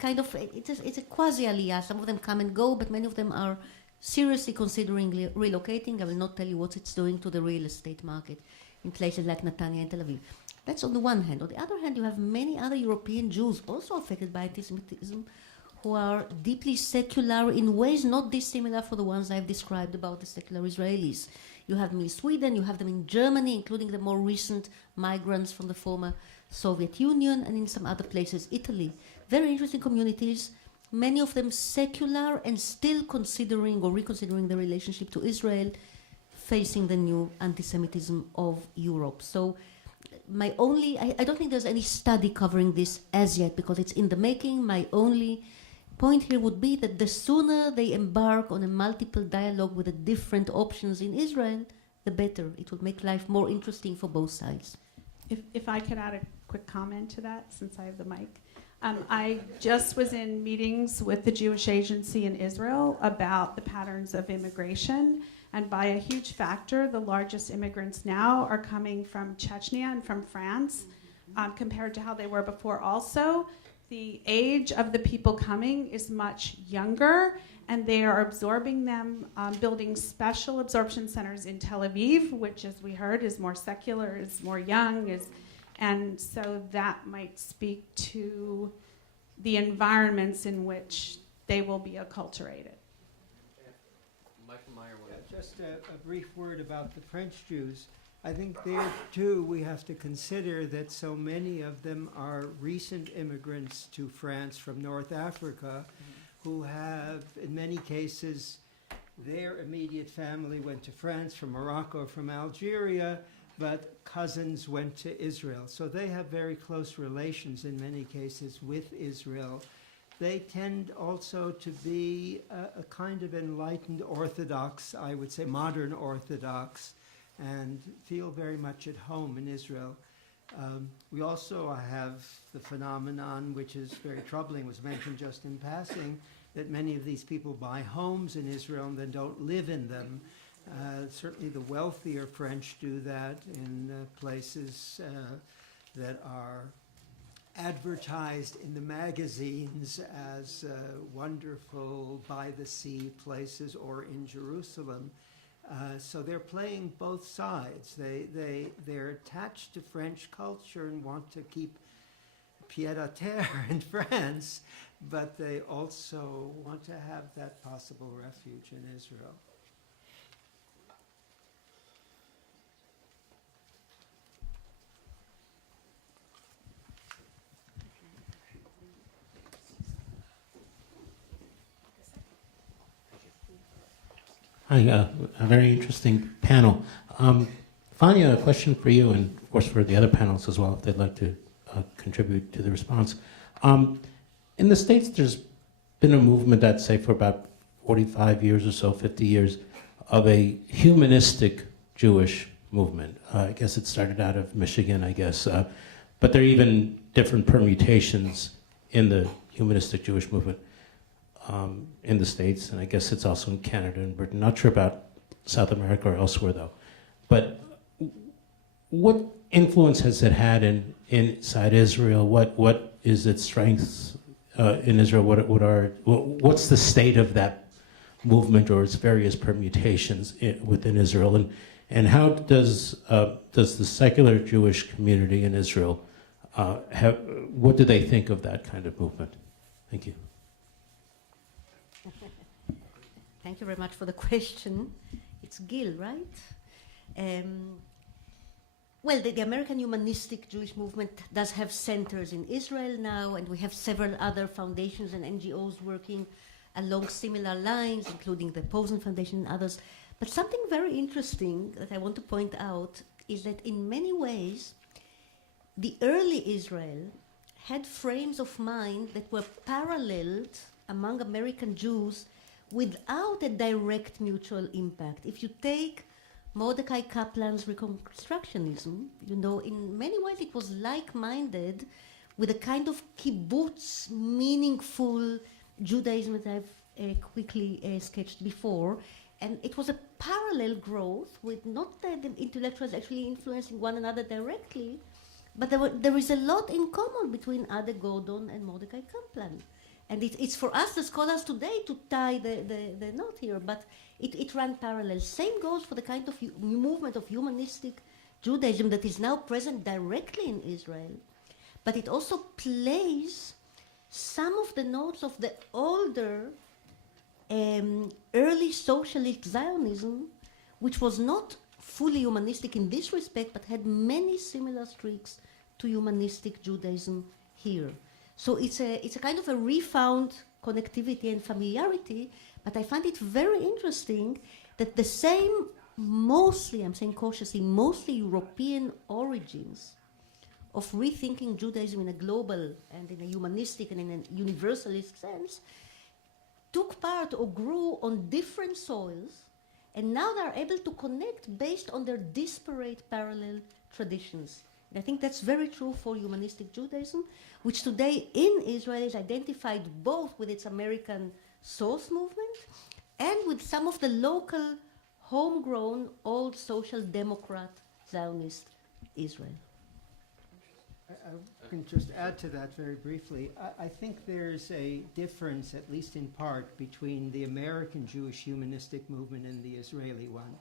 kind of, it's a quasi-aliyah. Some of them come and go, but many of them are seriously considering relocating. I will not tell you what it's doing to the real estate market in places like Netanya and Tel Aviv. That's on the one hand. On the other hand, you have many other European Jews also affected by anti-Semitism who are deeply secular in ways not dissimilar for the ones I've described about the secular Israelis. You have them in Sweden, you have them in Germany, including the more recent migrants from the former Soviet Union, and in some other places, Italy. Very interesting communities, many of them secular and still considering or reconsidering the relationship to Israel, facing the new anti-Semitism of Europe. So I don't think there's any study covering this as yet, because it's in the making. My only point here would be that the sooner they embark on a multiple dialogue with the different options in Israel, the better. It would make life more interesting for both sides. If I could add a quick comment to that, since I have the mic. I just was in meetings with the Jewish Agency in Israel about the patterns of immigration, and by a huge factor, the largest immigrants now are coming from Chechnya and from France, compared to how they were before. Also, the age of the people coming is much younger, and they are absorbing them, building special absorption centers in Tel Aviv, which, as we heard, is more secular, is more young, and so that might speak to the environments in which they will be acculturated. Michael Meyer. Just a brief word about the French Jews. I think there, too, we have to consider that so many of them are recent immigrants to France from North Africa, who have, in many cases, their immediate family went to France from Morocco, from Algeria, but cousins went to Israel. So they have very close relations, in many cases, with Israel. They tend also to be a kind of enlightened Orthodox, I would say modern Orthodox, and feel very much at home in Israel. We also have the phenomenon, which is very troubling, was mentioned just in passing, that many of these people buy homes in Israel and then don't live in them. Certainly the wealthier French do that in places that are advertised in the magazines as wonderful by-the-sea places, or in Jerusalem. So they're playing both sides. They're attached to French culture and want to keep pied-à-terre in France, but they also want to have that possible refuge in Israel. Hi, a very interesting panel. Fania, a question for you, and of course for the other panels as well, if they'd like to contribute to the response. In the States, there's been a movement, I'd say, for about 45 years or so, 50 years, of a humanistic Jewish movement. I guess it started out of Michigan, I guess. But there are even different permutations in the humanistic Jewish movement. in the States, and I guess it's also in Canada and Britain. Not sure about South America or elsewhere, though. But what influence has it had inside Israel? What is its strengths in Israel? What's the state of that movement or its various permutations within Israel? And how does the secular Jewish community in Israel what do they think of that kind of movement? Thank you. Thank you very much for the question. It's Gil, right? Well, the American humanistic Jewish movement does have centers in Israel now, and we have several other foundations and NGOs working along similar lines, including the Posen Foundation and others. But something very interesting that I want to point out is that in many ways, the early Israel had frames of mind that were paralleled among American Jews without a direct mutual impact. If you take Mordecai Kaplan's Reconstructionism, you know, in many ways it was like-minded with a kind of kibbutz, meaningful Judaism that I've quickly sketched before. And it was a parallel growth with not the intellectuals actually influencing one another directly, but there is a lot in common between Ade Gordon and Mordecai Kaplan. And it's for us, the scholars today, to tie the knot here, but it ran parallel. Same goes for the kind of movement of humanistic Judaism that is now present directly in Israel, but it also plays some of the notes of the older early socialist Zionism, which was not fully humanistic in this respect, but had many similar streaks to humanistic Judaism here. So it's a kind of a refound connectivity and familiarity, but I find it very interesting that the same mostly, I'm saying cautiously, mostly European origins of rethinking Judaism in a global and in a humanistic and in a universalist sense took part or grew on different soils, and now they are able to connect based on their disparate parallel traditions. And I think that's very true for humanistic Judaism, which today in Israel is identified both with its American source movement and with some of the local, homegrown, old social democrat Zionist Israel. I can just add to that very briefly. I think there's a difference, at least in part, between the American Jewish humanistic movement and the Israeli one.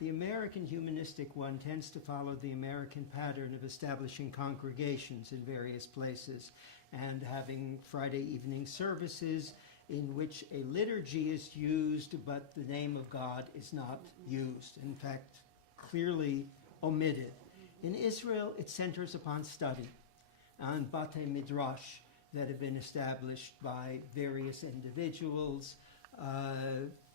The American humanistic one tends to follow the American pattern of establishing congregations in various places and having Friday evening services in which a liturgy is used, but the name of God is not used. In fact, clearly omitted. In Israel, it centers upon study, on Batei Midrash that have been established by various individuals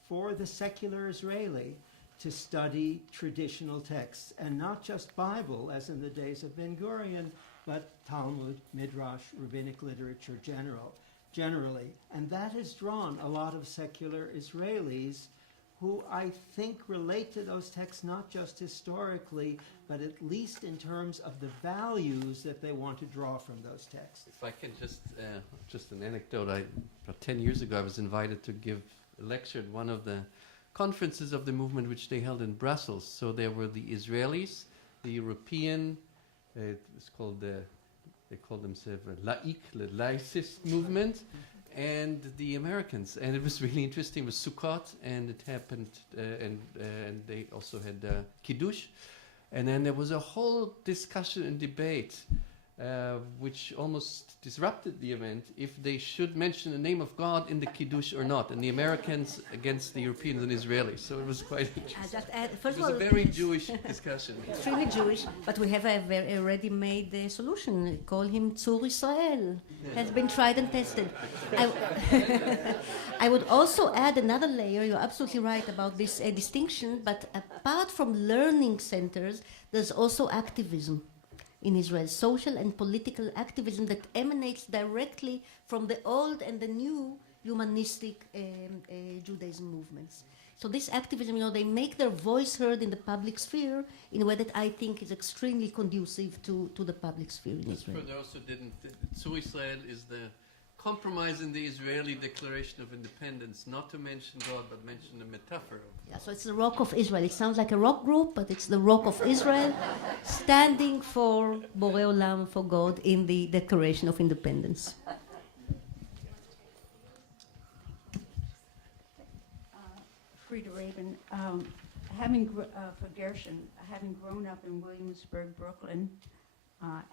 for the secular Israeli to study traditional texts, and not just Bible, as in the days of Ben Gurion, but Talmud, Midrash, rabbinic literature generally. And that has drawn a lot of secular Israelis who I think relate to those texts not just historically, but at least in terms of the values that they want to draw from those texts. If I can just an anecdote, about 10 years ago I was invited to give a lecture at one of the conferences of the movement which they held in Brussels. So there were the Israelis, the European, it's called they call themselves the laicist movement, and the Americans. And it was really interesting. It was Sukkot, and it happened, and they also had Kiddush. And then there was a whole discussion and debate which almost disrupted the event, if they should mention the name of God in the Kiddush or not, and the Americans against the Europeans and Israelis. So it was quite interesting. First It of was all, a very Jewish discussion. extremely Jewish, but we have a ready-made solution. Call him Tzur Israel. Has been tried and tested. I would also add another layer. You're absolutely right about this distinction, but apart from learning centers, there's also activism in Israel, social and political activism that emanates directly from the old and the new humanistic Judaism movements. So this activism, they make their voice heard in the public sphere in a way that I think is extremely conducive to the public sphere in Israel. For those who didn't, Tzur Israel is the compromise in the Israeli Declaration of Independence not to mention God but mention a metaphor. Yeah, so it's the Rock of Israel. It sounds like a rock group, but it's the Rock of Israel, standing for Borei Olam, for God, in the Declaration of Independence. Frida Rabin, for Gershon, having grown up in Williamsburg, Brooklyn,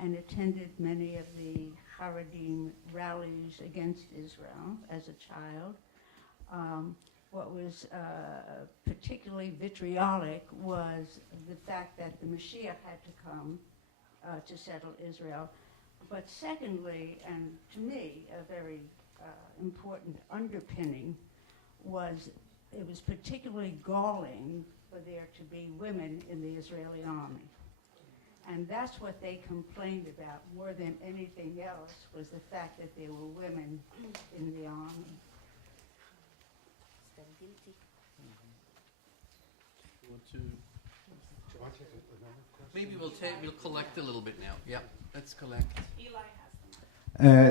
and attended many of the Haredim rallies against Israel as a child, what was particularly vitriolic was the fact that the Mashiach had to come to settle Israel. But secondly, and to me, a very important underpinning was it was particularly galling for there to be women in the Israeli army. And that's what they complained about more than anything else, was the fact that there were women in the army. Maybe we'll collect a little bit now. Yeah, let's collect.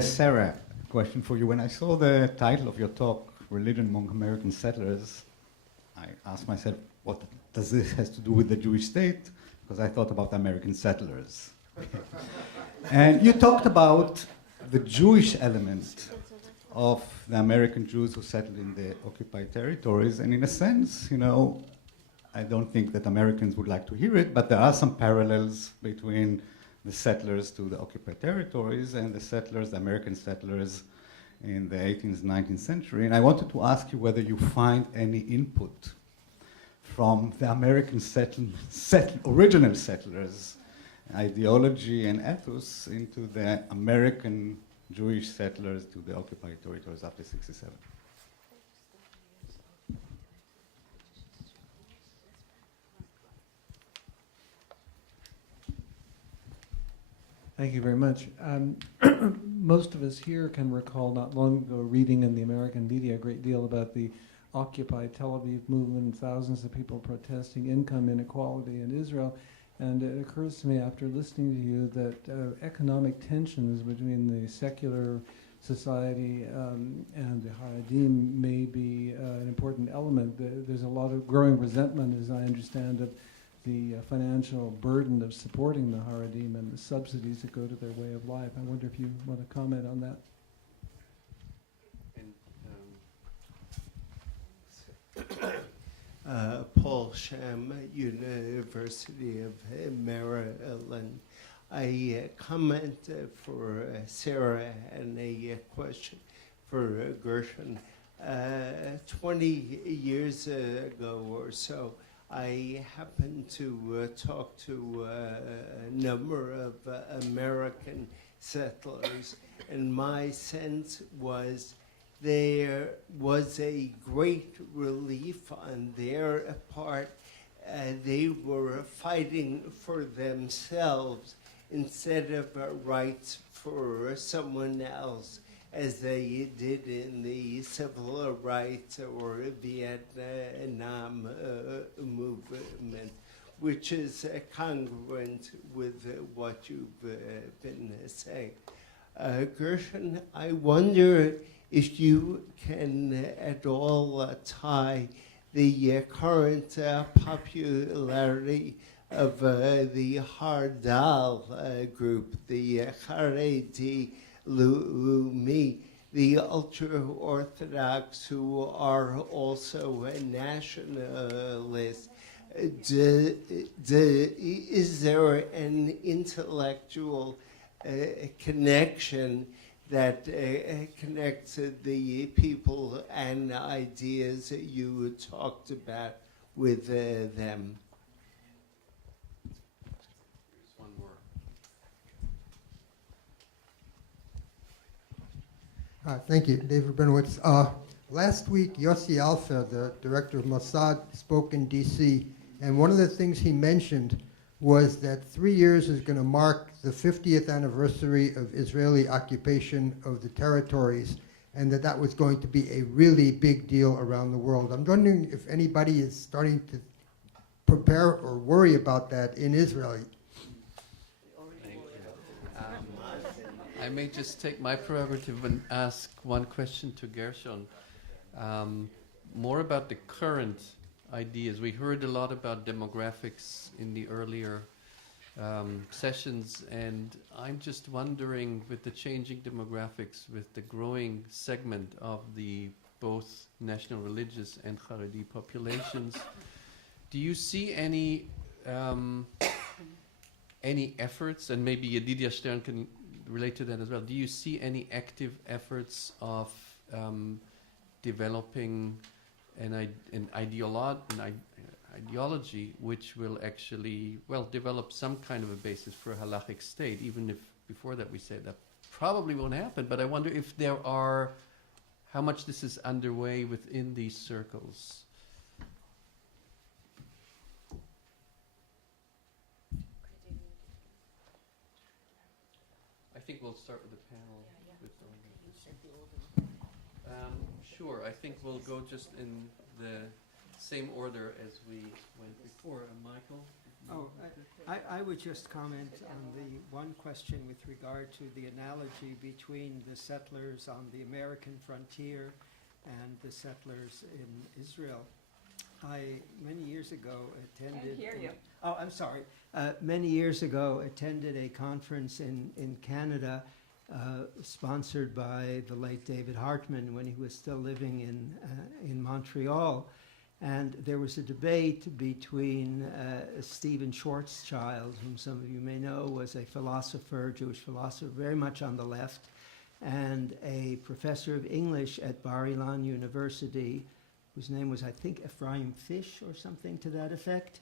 Sarah, question for you. When I saw the title of your talk, Religion Among American Settlers, I asked myself, what does this have to do with the Jewish state? Because I thought about American settlers. And you talked about the Jewish element of the American Jews who settled in the occupied territories, and in a sense, you know, I don't think that Americans would like to hear it, but there are some parallels between the settlers to the occupied territories and the settlers, the American settlers in the 18th, 19th century. And I wanted to ask you whether you find any input from the American original settlers' ideology and ethos into the American Jewish settlers to the occupied territories after 1967. Thank you very much. Most of us here can recall not long ago reading in the American media a great deal about the Occupy Tel Aviv movement and thousands of people protesting income inequality in Israel. And it occurs to me after listening to you that economic tensions between the secular society and the Haredim may be an important element. There's a lot of growing resentment, as I understand it, the financial burden of supporting the Haredim and the subsidies that go to their way of life. I wonder if you want to comment on that. Paul Sham, University of Maryland. I comment for Sarah and a question for Gershon. 20 years ago or so, I happened to talk to a number of American settlers, and my sense was there was a great relief on their part. They were fighting for themselves instead of rights for someone else, as they did in the civil rights or Vietnam movement, which is congruent with what you've been saying. Gershon, I wonder if you can at all tie the current popularity of the Hardal group, the Haredi Leumi, the ultra-Orthodox who are also nationalists. Is there an intellectual connection that connects the people and ideas that you talked about with them? Here's one more. Thank you, David Benowitz. Last week, Yossi Alfer, the director of Mossad, spoke in D.C., and one of the things he mentioned was that 3 years is going to mark the 50th anniversary of Israeli occupation of the territories, and that was going to be a really big deal around the world. I'm wondering if anybody is starting to prepare or worry about that in Israel. I I may just take my prerogative and ask one question to Gershon. More about the current ideas. We heard a lot about demographics in the earlier sessions, and I'm just wondering, with the changing demographics, with the growing segment of the both national religious and Haredi populations, do you see any efforts, and maybe Yedidia Stern can relate to that as well, do you see any active efforts of developing an ideology which will actually, well, develop some kind of a basis for a halachic state, even if before that we said that probably won't happen, but I wonder if there are, how much this is underway within these circles. I think we'll start with the panel. Sure, I think we'll go just in the same order as we went before. Michael? I would just comment on the one question with regard to the analogy between the settlers on the American frontier and the settlers in Israel. I, many years ago, attended... Can't hear you. Oh, I'm sorry. Many years ago, attended a conference in Canada sponsored by the late David Hartman when he was still living in Montreal. And there was a debate between Stephen Schwarzschild, whom some of you may know, was a philosopher, Jewish philosopher, very much on the left, and a professor of English at Bar-Ilan University, whose name was, I think, Ephraim Fish or something to that effect.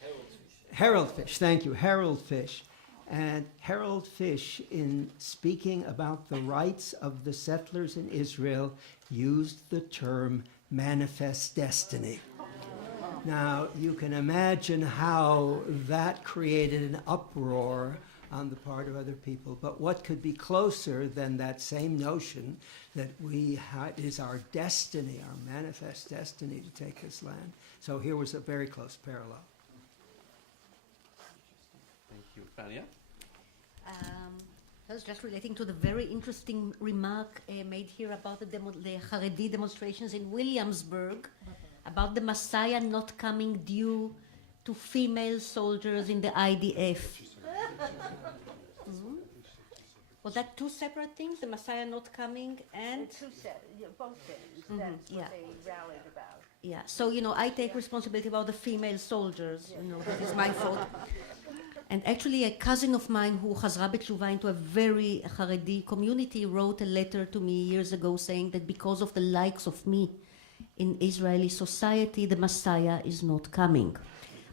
Harold Fish, thank you, Harold Fish. And Harold Fish, in speaking about the rights of the settlers in Israel, used the term manifest destiny. Now, you can imagine how that created an uproar on the part of other people. But what could be closer than that same notion that it is our destiny, our manifest destiny to take this land? So here was a very close parallel. Thank you. Fania? I was just relating to the very interesting remark made here about the Haredi demonstrations in Williamsburg, about the Messiah not coming due to female soldiers in the IDF. Was that two separate things? The Messiah not coming and... Both things. That's what they rallied about. Yeah, so, I take responsibility about the female soldiers. That is my fault. And actually, a cousin of mine who chazra b'tshuva into a very Haredi community wrote a letter to me years ago saying that because of the likes of me in Israeli society, the Messiah is not coming.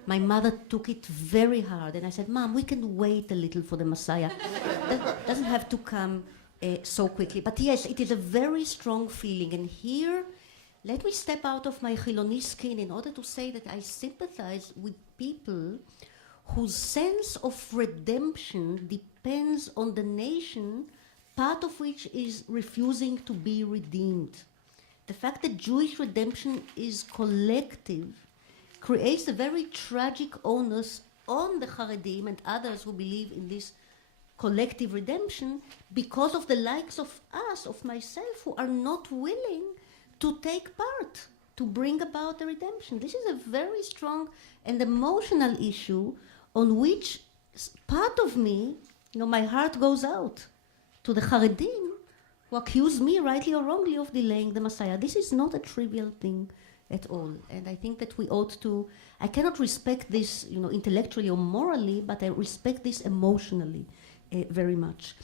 My mother took it very hard, and I said, Mom, we can wait a little for the Messiah. That doesn't have to come so quickly. But yes, it is a very strong feeling. And here, let me step out of my Chiloni skin in order to say that I sympathize with people whose sense of redemption depends on the nation, part of which is refusing to be redeemed. The fact that Jewish redemption is collective creates a very tragic onus on the Haredim and others who believe in this collective redemption because of the likes of us, of myself, who are not willing to take part, to bring about the redemption. This is a very strong and emotional issue on which part of me, my heart goes out to the Haredim who accuse me, rightly or wrongly, of delaying the Messiah. This is not a trivial thing at all. And I think that we ought to, I cannot respect this, intellectually or morally, but I respect this emotionally very much.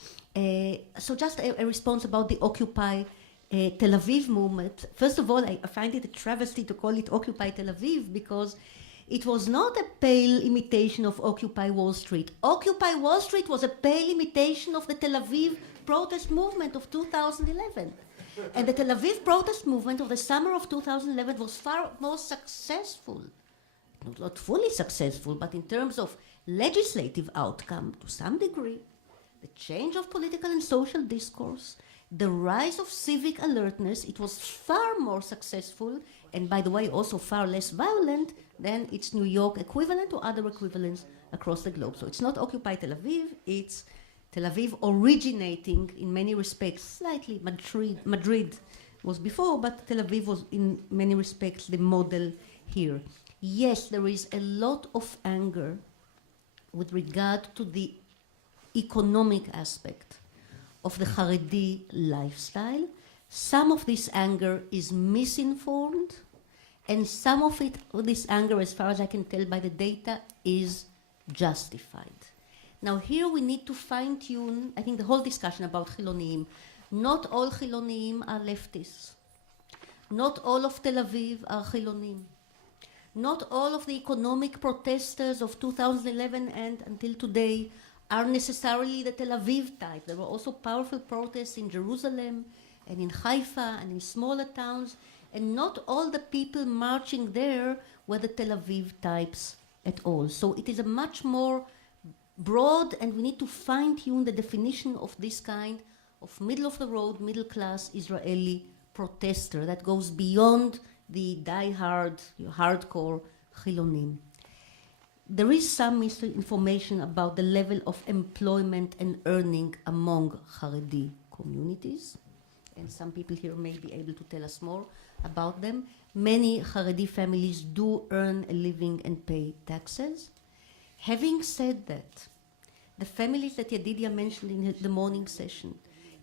So just a response about the Occupy Tel Aviv movement. First of all, I find it a travesty to call it Occupy Tel Aviv because it was not a pale imitation of Occupy Wall Street. Occupy Wall Street was a pale imitation of the Tel Aviv protest movement of 2011. And the Tel Aviv protest movement of the summer of 2011 was far more successful. Not fully successful, but in terms of legislative outcome, to some degree, the change of political and social discourse, the rise of civic alertness, it was far more successful, and by the way, also far less violent than its New York equivalent or other equivalents across the globe. So it's not Occupy Tel Aviv, it's Tel Aviv originating in many respects, slightly Madrid was before, but Tel Aviv was in many respects the model here. Yes, there is a lot of anger with regard to the economic aspect of the Haredi lifestyle. Some of this anger is misinformed, and some of this anger, as far as I can tell by the data, is justified. Now here we need to fine-tune, I think, the whole discussion about Chilonim. Not all Chilonim are leftists. Not all of Tel Aviv are Chilonim. Not all of the economic protesters of 2011 and until today are necessarily the Tel Aviv type. There were also powerful protests in Jerusalem and in Haifa and in smaller towns, and not all the people marching there were the Tel Aviv types at all. So it is a much more broad, and we need to fine-tune the definition of this kind of middle-of-the-road, middle-class Israeli protester that goes beyond the die-hard, hardcore Chilonim. There is some misinformation about the level of employment and earning among Haredi communities, and some people here may be able to tell us more about them. Many Haredi families do earn a living and pay taxes. Having said that, the families that Yedidia mentioned in the morning session,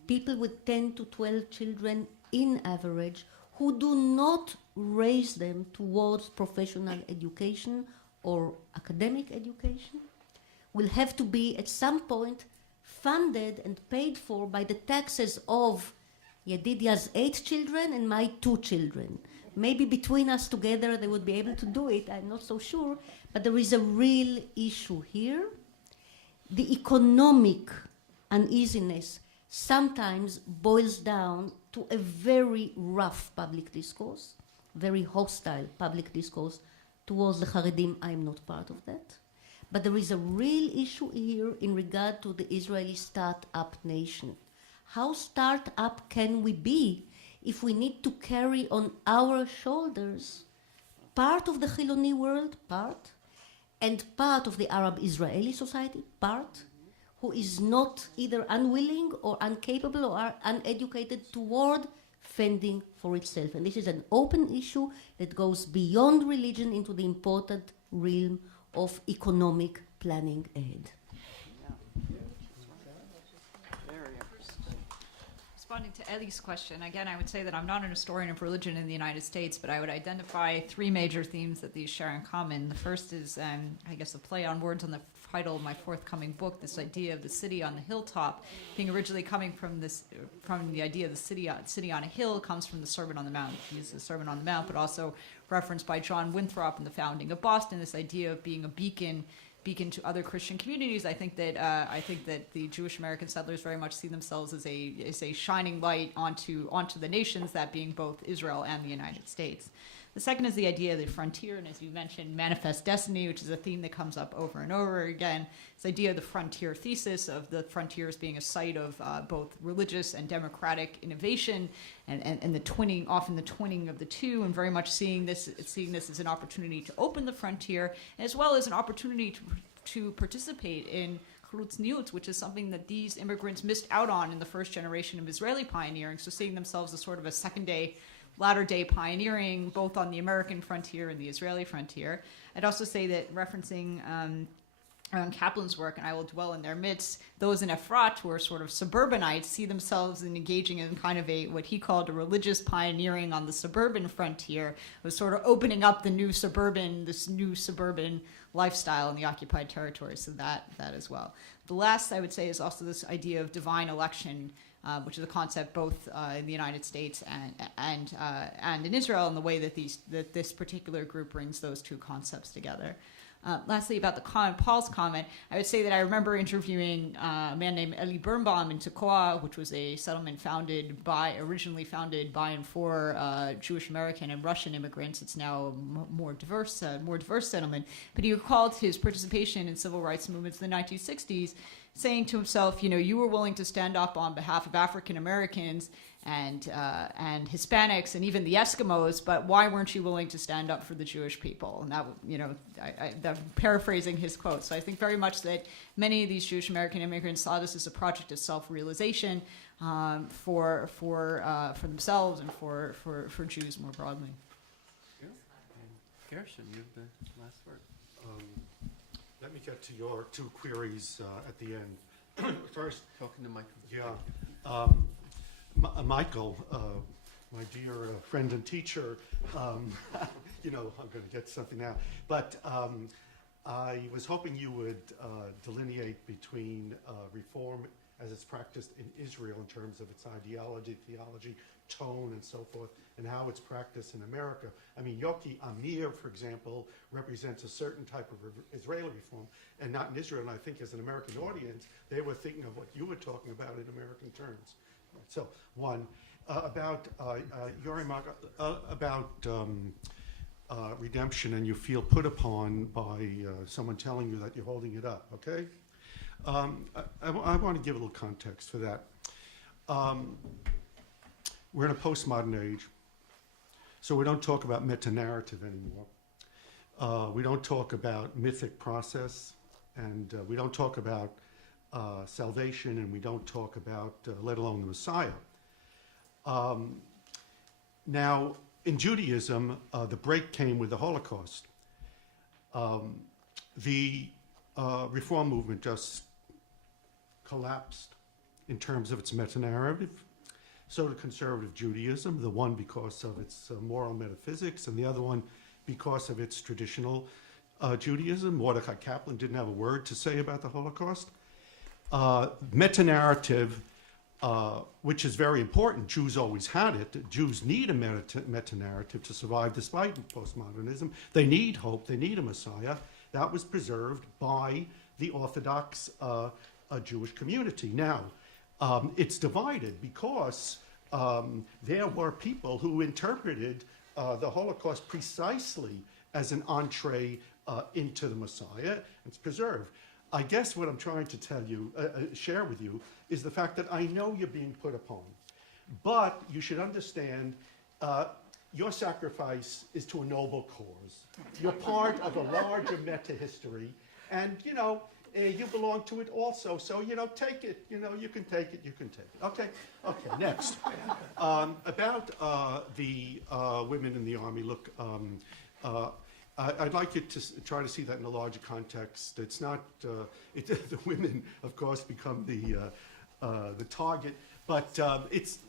people with 10 to 12 children in average, who do not raise them towards professional education or academic education, will have to be at some point funded and paid for by the taxes of Yedidia's 8 children and my 2 children. Maybe between us together they would be able to do it, I'm not so sure, but there is a real issue here. The economic uneasiness sometimes boils down to a very rough public discourse, very hostile public discourse towards the Haredim. I am not part of that. But there is a real issue here in regard to the Israeli start-up nation. How start-up can we be if we need to carry on our shoulders part of the Chiloni world, part, and part of the Arab Israeli society, part, who is not either unwilling or incapable or uneducated toward fending for itself. And this is an open issue that goes beyond religion into the important realm of economic planning ahead. Responding to Ellie's question, again, I would say that I'm not an historian of religion in the United States, but I would identify 3 major themes that these share in common. The first is, I guess, a play on words on the title of my forthcoming book, this idea of the city on the hilltop, being originally coming from the idea of the city on a hill, comes from the Sermon on the Mount. He uses the Sermon on the Mount, but also referenced by John Winthrop in the founding of Boston, this idea of being a beacon to other Christian communities. I think that the Jewish American settlers very much see themselves as a shining light onto the nations, that being both Israel and the United States. The second is the idea of the frontier, and as you mentioned, manifest destiny, which is a theme that comes up over and over again. This idea of the frontier thesis, of the frontiers being a site of both religious and democratic innovation, and the twinning, often the twinning of the two, and very much seeing this as an opportunity to open the frontier, as well as an opportunity to participate in Chlutzniut, which is something that these immigrants missed out on in the first generation of Israeli pioneering, so seeing themselves as sort of a latter-day pioneering, both on the American frontier and the Israeli frontier. I'd also say that, referencing Kaplan's work, and I will dwell in their midst, those in Efrat who are sort of suburbanites see themselves in engaging in kind of what he called a religious pioneering on the suburban frontier, was sort of opening up this new suburban lifestyle in the occupied territories, so that as well. The last, I would say, is also this idea of divine election, which is a concept both in the United States and in Israel, and the way that this particular group brings those two concepts together. Lastly, about Paul's comment, I would say that I remember interviewing a man named Eli Birnbaum in Tekoa, which was a settlement originally founded by and for Jewish American and Russian immigrants. It's now a more diverse settlement. But he recalled his participation in civil rights movements in the 1960s, saying to himself, you were willing to stand up on behalf of African Americans and Hispanics and even the Eskimos, but why weren't you willing to stand up for the Jewish people? And that, I'm paraphrasing his quote. So I think very much that many of these Jewish American immigrants saw this as a project of self-realization for themselves and for Jews more broadly. Gershon, you have the last word. Let me get to your two queries at the end. First, talking to Michael. Yeah, Michael, my dear friend and teacher. I'm going to get something now, but I was hoping you would delineate between reform as it's practiced in Israel in terms of its ideology, theology, tone, and so forth, and how it's practiced in America. I mean, Yoki Amir, for example, represents a certain type of Israeli reform, and not in Israel. And I think as an American audience, they were thinking of what you were talking about in American terms. So, one, about your remark about redemption, and you feel put upon by someone telling you that you're holding it up, okay? I want to give a little context for that. We're in a postmodern age, so we don't talk about meta-narrative anymore. We don't talk about mythic process, and we don't talk about salvation, and we don't talk about, let alone the Messiah. Now, in Judaism, the break came with the Holocaust. The Reform movement just collapsed in terms of its meta-narrative. So did conservative Judaism, the one because of its moral metaphysics, and the other one because of its traditional Judaism. Mordecai Kaplan didn't have a word to say about the Holocaust. Meta-narrative, which is very important, Jews always had it. Jews need a meta-narrative to survive despite postmodernism. They need hope, they need a Messiah. That was preserved by the Orthodox Jewish community. Now, it's divided because there were people who interpreted the Holocaust precisely as an entree into the Messiah. It's preserved. I guess what I'm trying to tell you, share with you, is the fact that I know you're being put upon, but you should understand your sacrifice is to a noble cause. You're part of a larger meta-history, and you belong to it also. So take it. You can take it. You can take it. Okay. Next, about the women in the army. Look, I'd like you to try to see that in a larger context. It's not the women, of course, become the target, but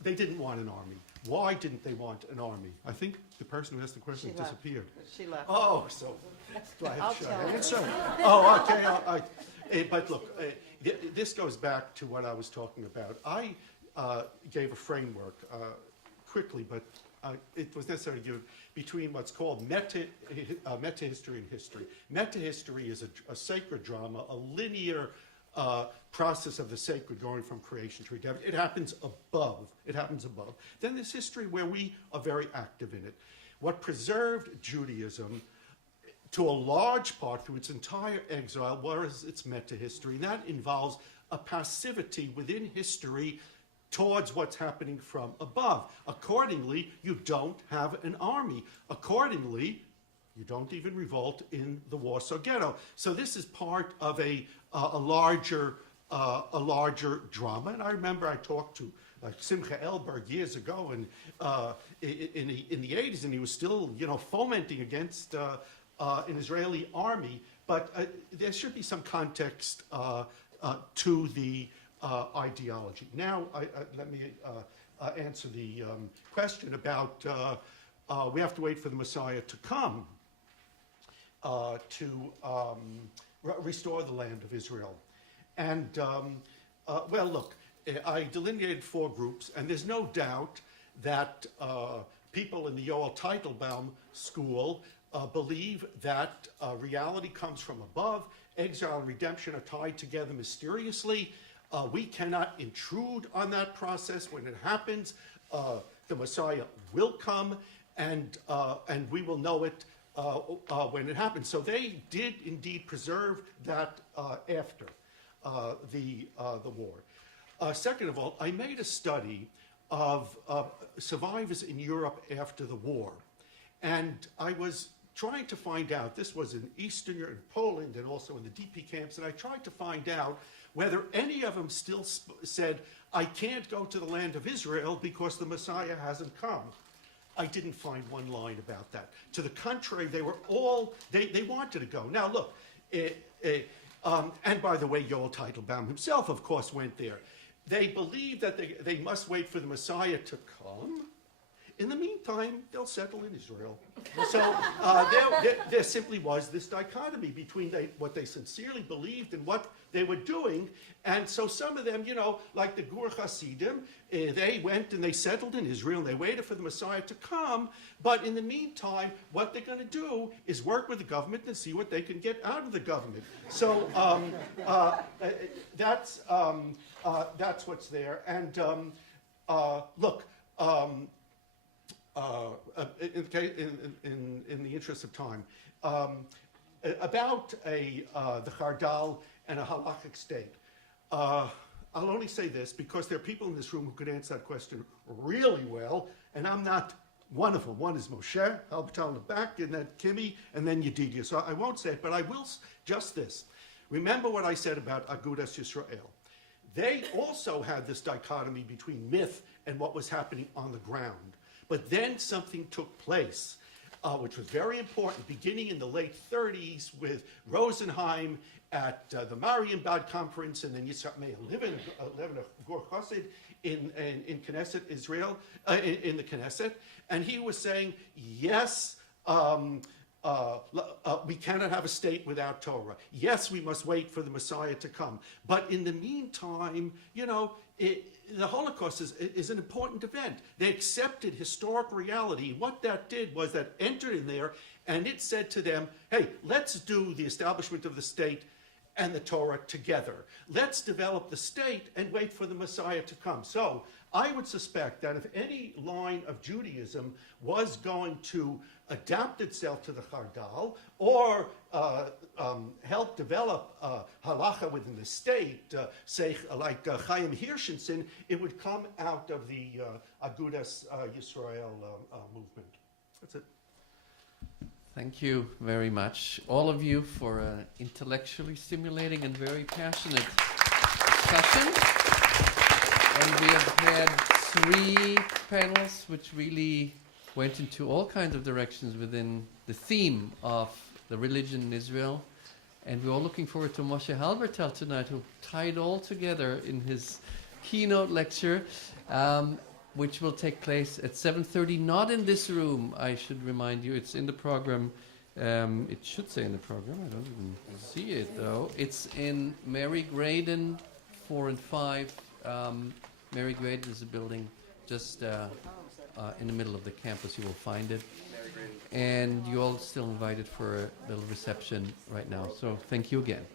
they didn't want an army. Why didn't they want an army? I think the person who asked the question disappeared. She left. Oh, so do I have to answer? her. Oh, okay. But look, this goes back to what I was talking about. I gave a framework quickly, but it was necessary to give between what's called meta-history and history. Meta-history is a sacred drama, a linear process of the sacred going from creation to redemption. It happens above. Then there's history where we are very active in it. What preserved Judaism to a large part through its entire exile was its meta-history. And that involves a passivity within history towards what's happening from above. Accordingly, you don't have an army. Accordingly, you don't even revolt in the Warsaw Ghetto. So this is part of a larger drama. And I remember I talked to Simcha Elberg years ago, and in the 80s, and he was still fomenting against an Israeli army. But there should be some context to the ideology. Now, let me answer the question about we have to wait for the Messiah to come to restore the land of Israel. And, well, look, I delineated 4 groups, and there's no doubt that people in the Yoel Teitelbaum school believe that reality comes from above, exile and redemption are tied together mysteriously. We cannot intrude on that process. When it happens, the Messiah will come, and we will know it when it happens. So they did indeed preserve that after. the war. Second of all, I made a study of survivors in Europe after the war. And I was trying to find out, this was in Eastern Europe, in Poland, and also in the DP camps, and I tried to find out whether any of them still said, I can't go to the land of Israel because the Messiah hasn't come. I didn't find one line about that. To the contrary, they were all, they wanted to go. Now look, and by the way, Yoel Teitelbaum himself, of course, went there. They believe that they must wait for the Messiah to come. In the meantime, they'll settle in Israel. So there simply was this dichotomy between what they sincerely believed and what they were doing. And so some of them, you know, like the Gur Hasidim, they went and they settled in Israel and they waited for the Messiah to come. But in the meantime, what they're going to do is work with the government and see what they can get out of the government. So that's what's there. And look, in the interest of time, about the Chardal and a halachic state. I'll only say this because there are people in this room who could answer that question really well, and I'm not one of them. One is Moshe, Albertal in the back, and then Kimi, and then Yedidia. So I won't say it, but I will just this. Remember what I said about Agudas Yisrael. They also had this dichotomy between myth and what was happening on the ground. But then something took place, which was very important, beginning in the late 30s with Rosenheim at the Marienbad conference, and then Yitzhak Meir Levin Gur Chassid in Knesset, Israel, in the Knesset. And he was saying, yes, we cannot have a state without Torah. Yes, we must wait for the Messiah to come. But in the meantime, you know, the Holocaust is an important event. They accepted historic reality. What that did was that entered in there, and it said to them, hey, let's do the establishment of the state and the Torah together. Let's develop the state and wait for the Messiah to come. So I would suspect that if any line of Judaism was going to adapt itself to the Chardal or help develop halacha within the state, say like Chaim Hirshenson, it would come out of the Agudas Yisrael movement. That's it. Thank you very much, all of you, for an intellectually stimulating and very passionate discussion. And we have had 3 panels which really went into all kinds of directions within the theme of the religion in Israel. And we're all looking forward to Moshe Halbertal tonight, who tied all together in his keynote lecture, which will take place at 7:30, not in this room, I should remind you. It's in the program. It should say in the program. I don't even see it, though. It's in Mary Graydon 4 and 5. Mary Graydon is a building just in the middle of the campus. You will find it. And you're all still invited for a little reception right now. So thank you again.